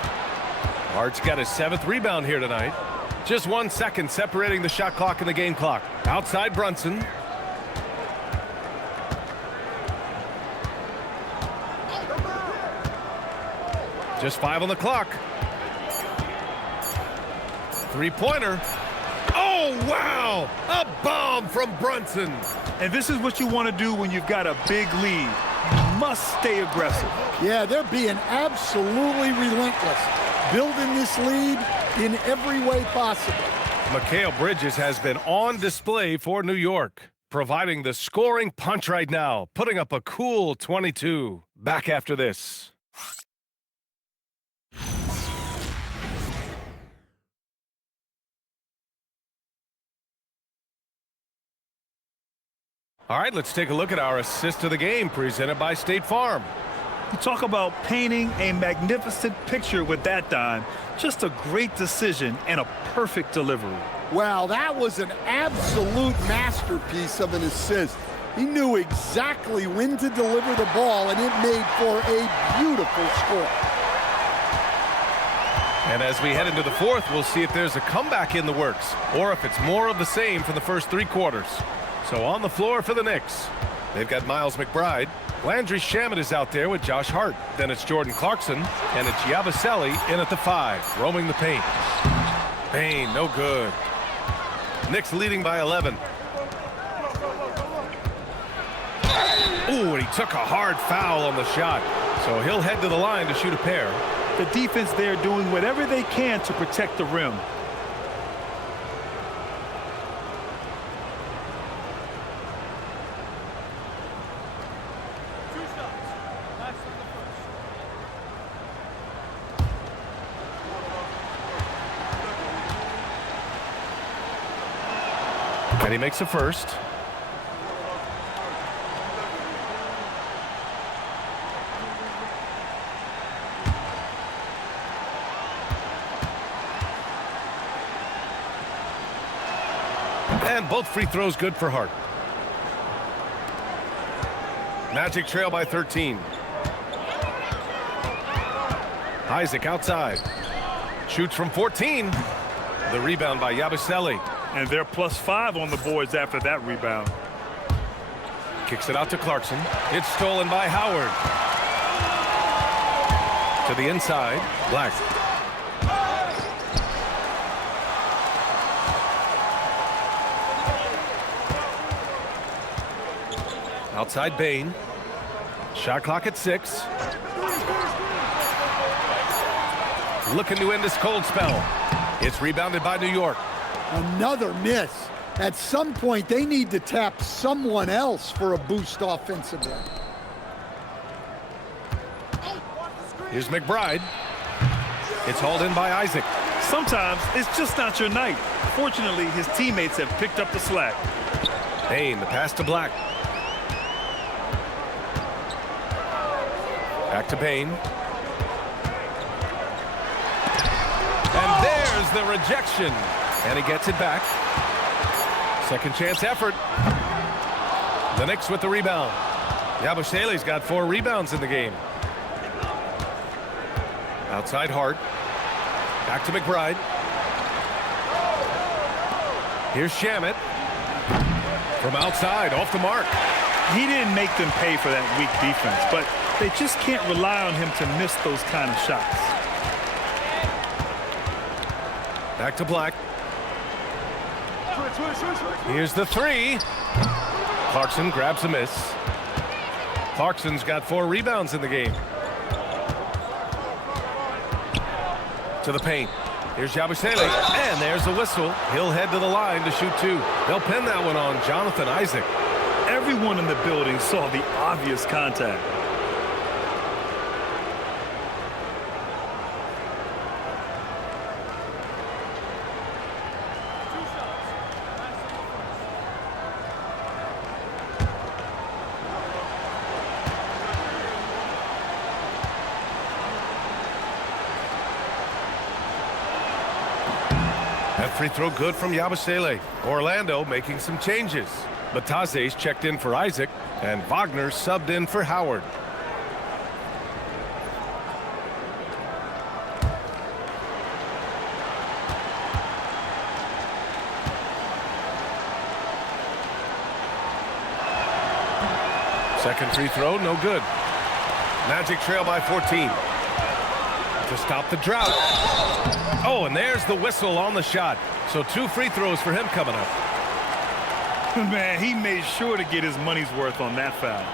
Hart's got his 7th rebound here tonight. Just 1 second separating the shot clock and the game clock. Outside Brunson. Just 5 on the clock. Three-pointer. Oh, wow! A bomb from Brunson. And this is what you want to do when you've got a big lead. You must stay aggressive. Yeah, they're being absolutely relentless, building this lead in every way possible. Mikal Bridges has been on display for New York, providing the scoring punch right now, putting up a cool 22. Back after this. All right, let's take a look at our assist of the game presented by State Farm. You talk about painting a magnificent picture with that dime. Just a great decision and a perfect delivery. Well, that was an absolute masterpiece of an assist. He knew exactly when to deliver the ball, and it made for a beautiful score. And as we head into the fourth, we'll see if there's a comeback in the works or if it's more of the same from the first 3 quarters. So on the floor for the Knicks, they've got Miles McBride. Landry Shamet is out there with Josh Hart. Then it's Jordan Clarkson, and it's Yabusele in at the 5, roaming the paint. Payne, no good. Knicks leading by 11. Ooh, and he took a hard foul on the shot. So he'll head to the line to shoot a pair. The defense there doing whatever they can to protect the rim. And he makes a first. And both free throws good for Hart. Magic trail by 13. Isaac outside. Shoots from 14. The rebound by Yabusele. And they're +5 on the boards after that rebound. Kicks it out to Clarkson. It's stolen by Howard. To the inside, Black. Outside Bane. Shot clock at 6. Looking to end this cold spell. It's rebounded by New York. Another miss. At some point, they need to tap someone else for a boost offensively. Here's McBride. It's hauled in by Isaac. Sometimes it's just not your night. Fortunately, his teammates have picked up the slack. Payne, the pass to Black. Back to Payne. And there's the rejection. And he gets it back. Second chance effort. The Knicks with the rebound. Yabusele's got 4 rebounds in the game. Outside Hart. Back to McBride. Here's Shamet. From outside, off the mark. He didn't make them pay for that weak defense, but they just can't rely on him to miss those kind of shots. Back to Black. Here's the 3. Clarkson grabs a miss. Clarkson's got 4 rebounds in the game. To the paint. Here's Yabusele. And there's the whistle. He'll head to the line to shoot 2. They'll pin that one on Jonathan Isaac. Everyone in the building saw the obvious contact. That free throw good from Yabusele. Orlando making some changes. Bataze's checked in for Isaac, and Wagner subbed in for Howard. Second free throw, no good. Magic trail by 14. To stop the drought. Oh, and there's the whistle on the shot. So 2 free throws for him coming up. Man, he made sure to get his money's worth on that foul.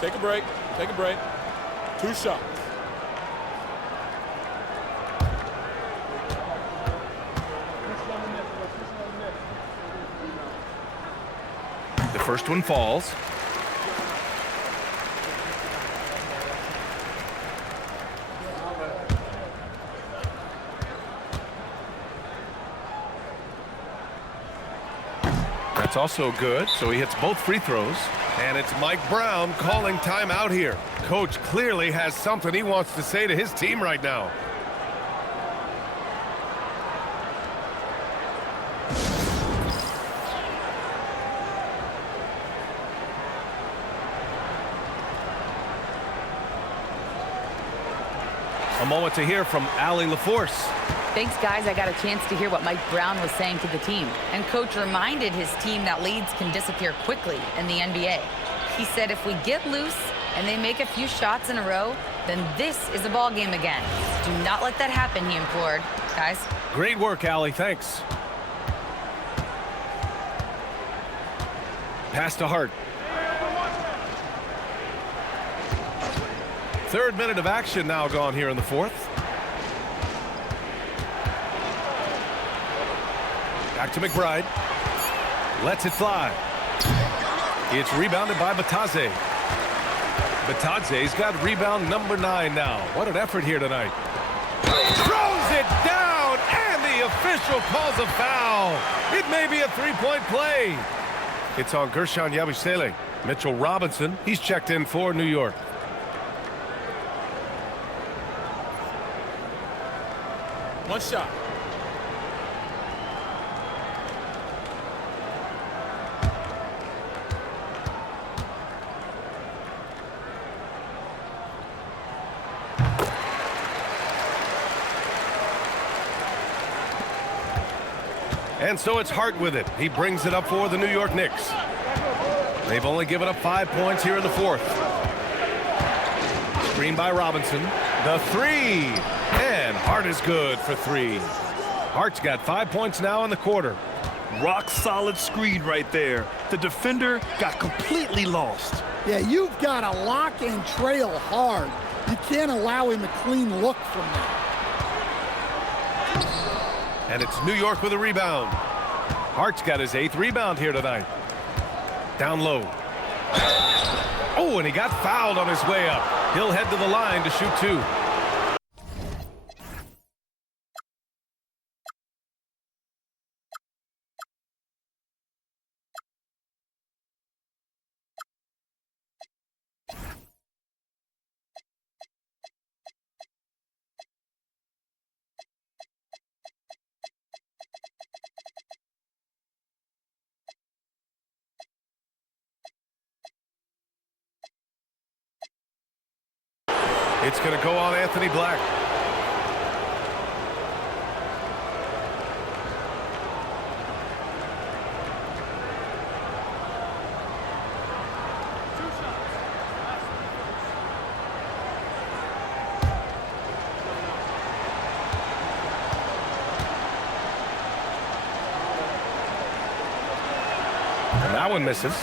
Take a break. Take a break. 2 shots. The first one falls. That's also good, so he hits both free throws. And it's Mike Brown calling timeout here. Coach clearly has something he wants to say to his team right now. A moment to hear from Allie LaForce. Thanks, guys. I got a chance to hear what Mike Brown was saying to the team. And Coach reminded his team that leads can disappear quickly in the NBA. He said if we get loose and they make a few shots in a row, then this is a ball game again. Do not let that happen, he implored. Guys. Great work, Allie. Thanks. Pass to Hart. Third minute of action now gone here in the fourth. Back to McBride. Lets it fly. It's rebounded by Batadze. Batadze's got rebound number 9 now. What an effort here tonight. Throws it down, and the official calls a foul. It may be a three-point play. It's on Gershon Yabusele. Mitchell Robinson, he's checked in for New York. One shot. And so it's Hart with it. He brings it up for the New York Knicks. They've only given up 5 points here in the fourth. Screen by Robinson. The three. And Hart is good for 3. Hart's got 5 points now in the quarter. Rock solid screen right there. The defender got completely lost. Yeah, you've got to lock and trail hard. You can't allow him a clean look from that. And it's New York with a rebound. Hart's got his 8th rebound here tonight. Down low. Oh, and he got fouled on his way up. He'll head to the line to shoot 2. It's going to go on Anthony Black. And that one misses.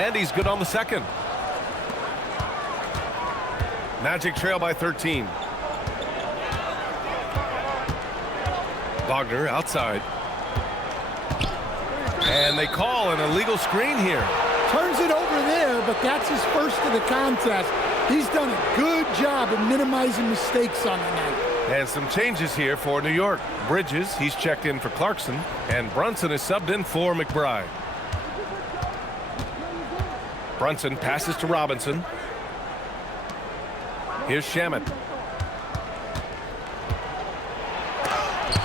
And he's good on the second. Magic trail by 13. Wagner outside. And they call an illegal screen here. Turns it over there, but that's his first of the contest. He's done a good job of minimizing mistakes on the night. And some changes here for New York. Bridges, he's checked in for Clarkson. And Brunson is subbed in for McBride. Brunson passes to Robinson. Here's Shamet.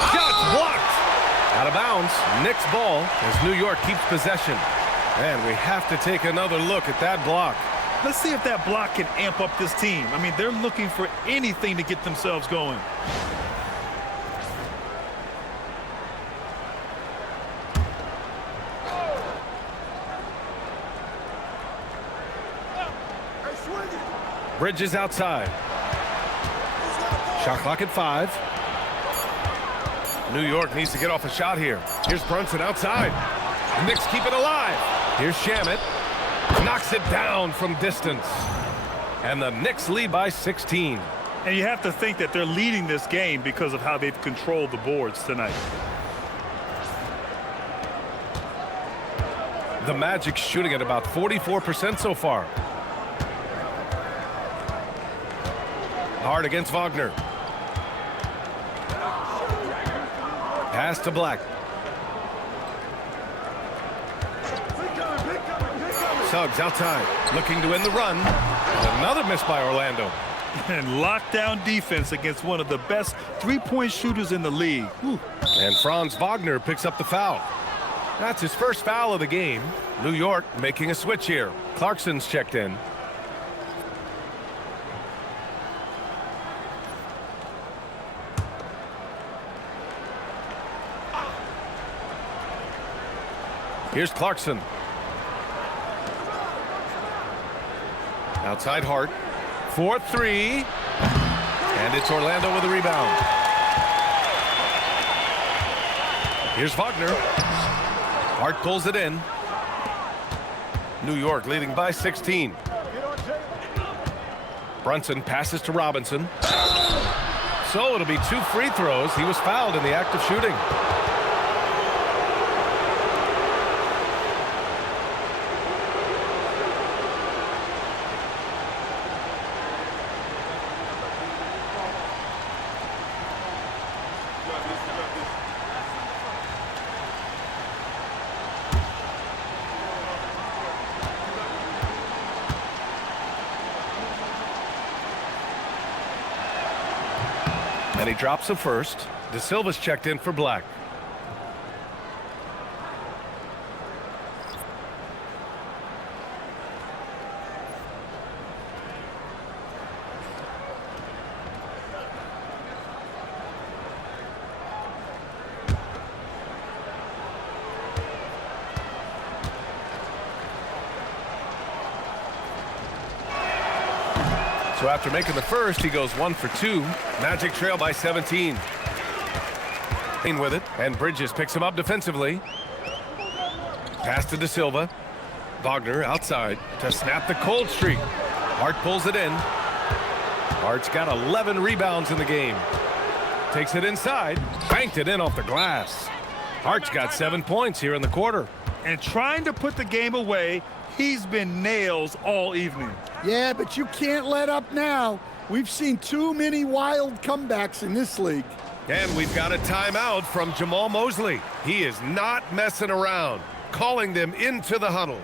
Shot blocked. Out of bounds. Knicks ball as New York keeps possession. And we have to take another look at that block. Let's see if that block can amp up this team. I mean, they're looking for anything to get themselves going. Bridges outside. Shot clock at 5. New York needs to get off a shot here. Here's Brunson outside. The Knicks keep it alive. Here's Shamet. Knocks it down from distance. And the Knicks lead by 16. And you have to think that they're leading this game because of how they've controlled the boards tonight. The Magic's shooting at about 44% so far. Hard against Wagner. Pass to Black. Suggs outside, looking to win the run. Another miss by Orlando. And lockdown defense against one of the best three-point shooters in the league. Whew. And Franz Wagner picks up the foul. That's his first foul of the game. New York making a switch here. Clarkson's checked in. Here's Clarkson. Outside Hart. 4-3. And it's Orlando with a rebound. Here's Wagner. Hart pulls it in. New York leading by 16. Brunson passes to Robinson. So it'll be 2 free throws. He was fouled in the act of shooting. And he drops the first. De Silva's checked in for Black. So after making the first, he goes 1 for 2. Magic trail by 17. With it, and Bridges picks him up defensively. Pass to De Silva. Wagner outside to snap the cold streak. Hart pulls it in. Hart's got 11 rebounds in the game. Takes it inside, banked it in off the glass. Hart's got 7 points here in the quarter. And trying to put the game away, he's been nails all evening. Yeah, but you can't let up now. We've seen too many wild comebacks in this league. And we've got a timeout from Jamal Mosley. He is not messing around, calling them into the huddle.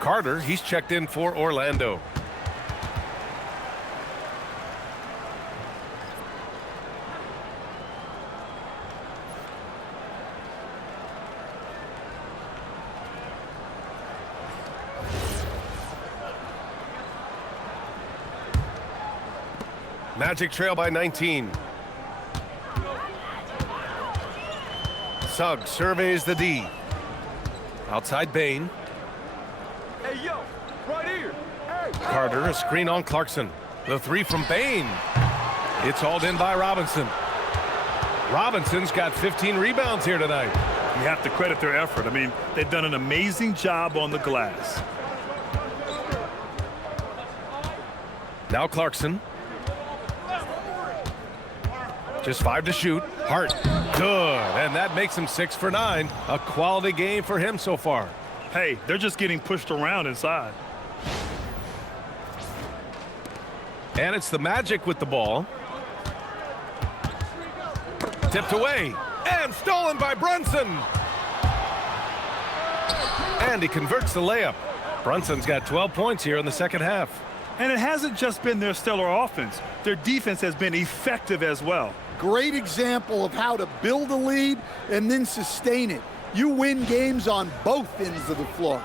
Carter, he's checked in for Orlando. Magic trail by 19. Suggs surveys the D. Outside Bain. Hey, yo, right here. Hey. Carter, a screen on Clarkson. The three from Bain. It's hauled in by Robinson. Robinson's got 15 rebounds here tonight. You have to credit their effort. I mean, they've done an amazing job on the glass. Now Clarkson. Just 5 to shoot. Hart, good. And that makes him 6 for 9. A quality game for him so far. Hey, they're just getting pushed around inside. And it's the Magic with the ball. Tipped away. And stolen by Brunson. And he converts the layup. Brunson's got 12 points here in the second half. And it hasn't just been their stellar offense. Their defense has been effective as well. Great example of how to build a lead and then sustain it. You win games on both ends of the floor.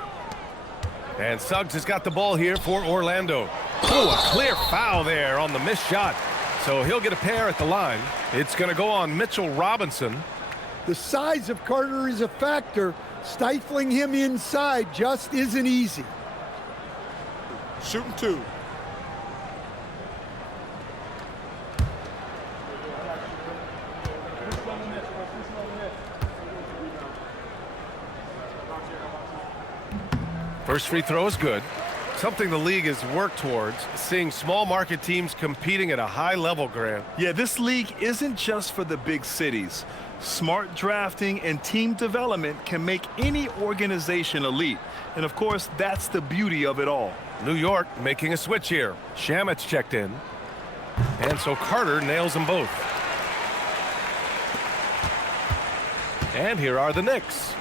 And Suggs has got the ball here for Orlando. Oh, a clear foul there on the missed shot. So he'll get a pair at the line. It's going to go on Mitchell Robinson. The size of Carter is a factor. Stifling him inside just isn't easy. Shooting 2. First free throw is good. Something the league has worked towards, seeing small market teams competing at a high level, Grant. Yeah, this league isn't just for the big cities. Smart drafting and team development can make any organization elite. And of course, that's the beauty of it all. New York making a switch here. Shamet's checked in. And so Carter nails them both. And here are the Knicks.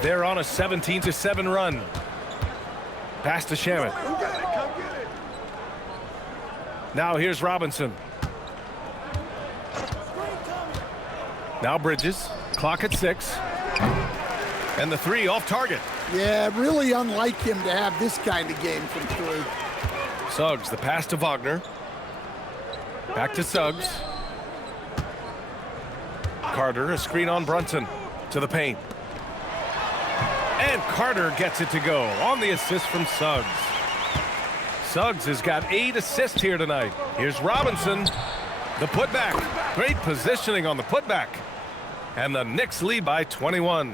They're on a 17-7 run. Pass to Shamet. Now here's Robinson. Now Bridges. Clock at 6. And the 3 off target. Yeah, really unlike him to have this kind of game from 3. Suggs, the pass to Wagner. Back to Suggs. Carter, a screen on Brunson. To the paint. And Carter gets it to go on the assist from Suggs. Suggs has got 8 assists here tonight. Here's Robinson. The putback. Great positioning on the putback. And the Knicks lead by 21.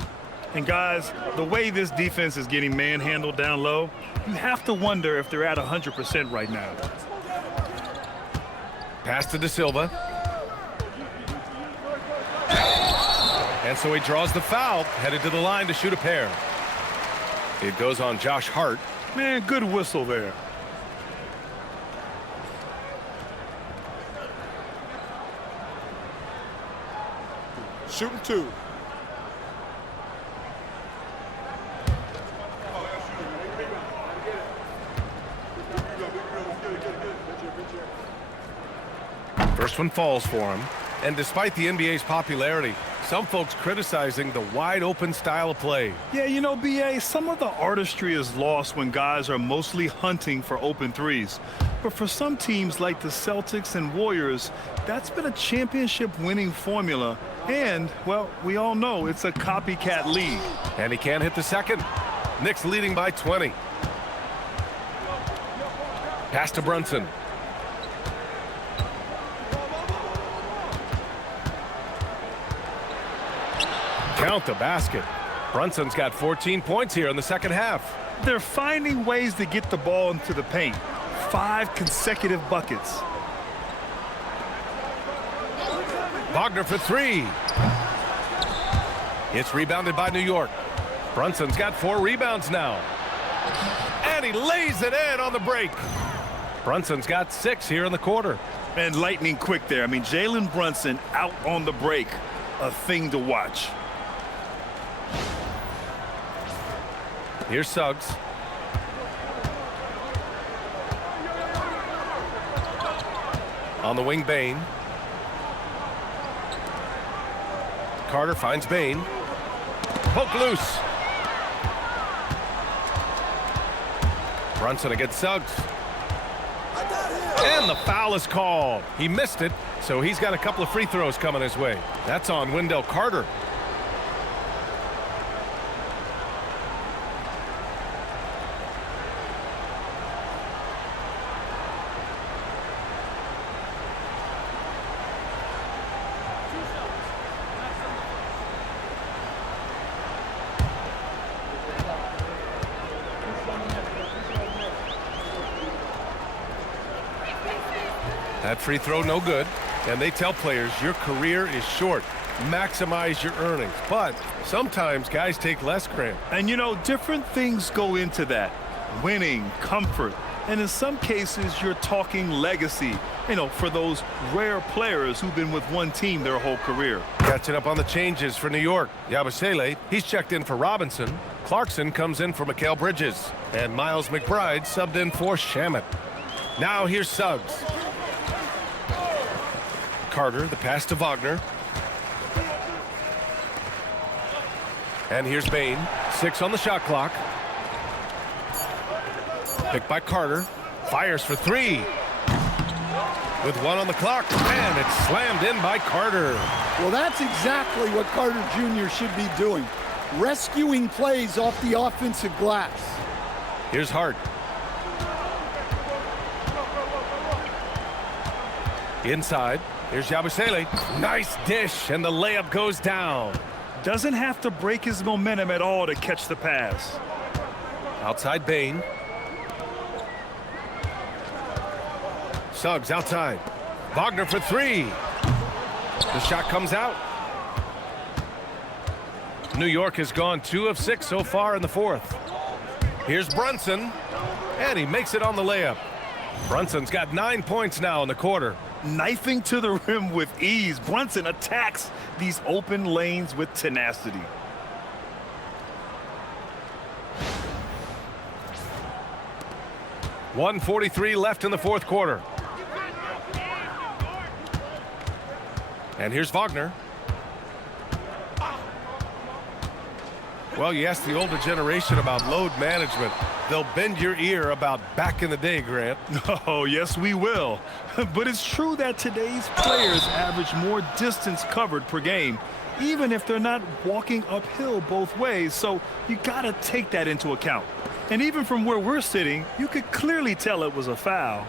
And guys, the way this defense is getting manhandled down low, you have to wonder if they're at 100% right now. Pass to De Silva. And so he draws the foul, headed to the line to shoot a pair. It goes on Josh Hart. Man, good whistle there. Shooting 2. First one falls for him. And despite the NBA's popularity, some folks criticizing the wide-open style of play. Yeah, you know, B.A., some of the artistry is lost when guys are mostly hunting for open threes. But for some teams like the Celtics and Warriors, that's been a championship-winning formula. And, well, we all know it's a copycat league. And he can't hit the second. Knicks leading by 20. Pass to Brunson. Count the basket. Brunson's got 14 points here in the second half. They're finding ways to get the ball into the paint. 5 consecutive buckets. Wagner for 3. It's rebounded by New York. Brunson's got 4 rebounds now. And he lays it in on the break. Brunson's got 6 here in the quarter. And lightning quick there. I mean, Jalen Brunson out on the break. A thing to watch. Here's Suggs. On the wing, Bane. Carter finds Bane. Poke loose. Brunson against Suggs. And the foul is called. He missed it, so he's got a couple of free throws coming his way. That's on Wendell Carter. That free throw no good. And they tell players your career is short. Maximize your earnings. But sometimes guys take less, Grant. And, you know, different things go into that. Winning, comfort, and in some cases, you're talking legacy, you know, for those rare players who've been with one team their whole career. Catching up on the changes for New York. Yabusele, he's checked in for Robinson. Clarkson comes in for Mikal Bridges. And Miles McBride subbed in for Shamet. Now here's Suggs. Carter, the pass to Wagner. And here's Bain. 6 on the shot clock. Picked by Carter. Fires for 3. With 1 on the clock. And it's slammed in by Carter. Well, that's exactly what Carter Jr. should be doing. Rescuing plays off the offensive glass. Here's Hart. Inside. Here's Yabusele. Nice dish, and the layup goes down. Doesn't have to break his momentum at all to catch the pass. Outside Bain. Suggs outside. Wagner for 3. The shot comes out. New York has gone 2 of 6 so far in the 4th. Here's Brunson, and he makes it on the layup. Brunson's got 9 points now in the quarter. Knifing to the rim with ease, Brunson attacks these open lanes with tenacity. .143 left in the 4th quarter. And here's Wagner. Well, you ask the older generation about load management. They'll bend your ear about back in the day, Grant. Oh, yes, we will. But it's true that today's players average more distance covered per game, even if they're not walking uphill both ways. So you got to take that into account. And even from where we're sitting, you could clearly tell it was a foul.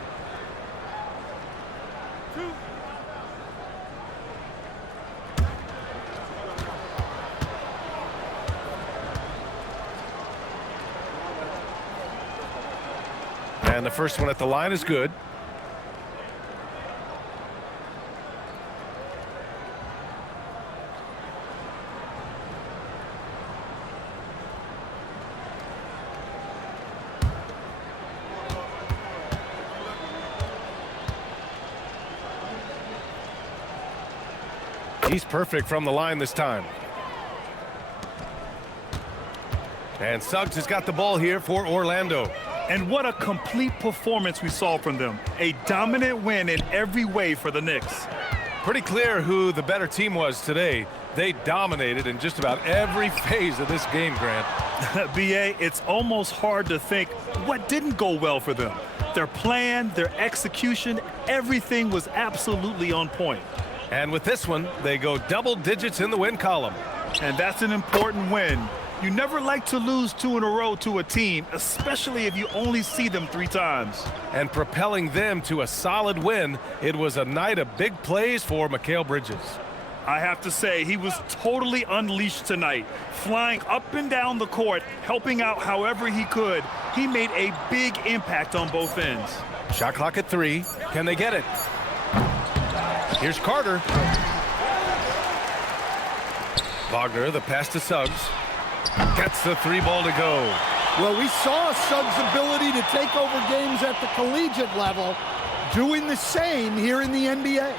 And the first one at the line is good. He's perfect from the line this time. And Suggs has got the ball here for Orlando. And what a complete performance we saw from them. A dominant win in every way for the Knicks. Pretty clear who the better team was today. They dominated in just about every phase of this game, Grant. B.A., it's almost hard to think what didn't go well for them. Their plan, their execution, everything was absolutely on point. And with this one, they go double digits in the win column. And that's an important win. You never like to lose 2 in a row to a team, especially if you only see them 3 times. And propelling them to a solid win, it was a night of big plays for Mikal Bridges. I have to say, he was totally unleashed tonight, flying up and down the court, helping out however he could. He made a big impact on both ends. Shot clock at 3. Can they get it? Here's Carter. Wagner, the pass to Suggs. Gets the 3 ball to go. Well, we saw Suggs' ability to take over games at the collegiate level, doing the same here in the NBA.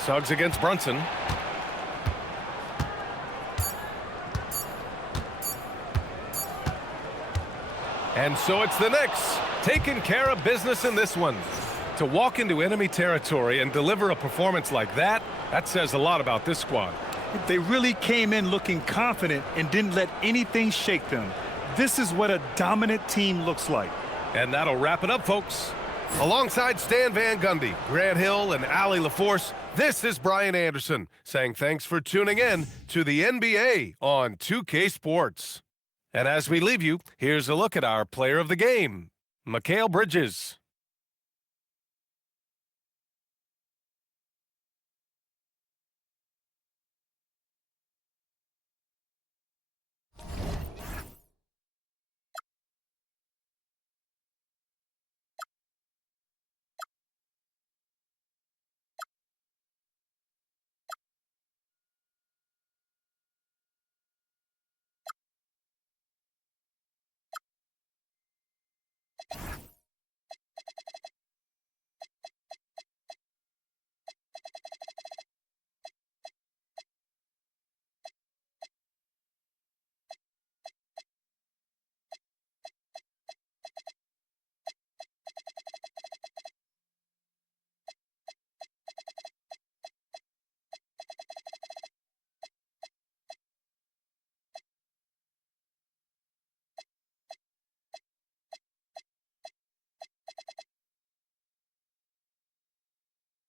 Suggs against Brunson. And so it's the Knicks taking care of business in this one. To walk into enemy territory and deliver a performance like that, that says a lot about this squad. They really came in looking confident and didn't let anything shake them. This is what a dominant team looks like. And that'll wrap it up, folks. Alongside Stan Van Gundy, Grant Hill, and Allie LaForce, this is Brian Anderson saying thanks for tuning in to the NBA on 2K Sports. And as we leave you, here's a look at our player of the game, Mikal Bridges. it.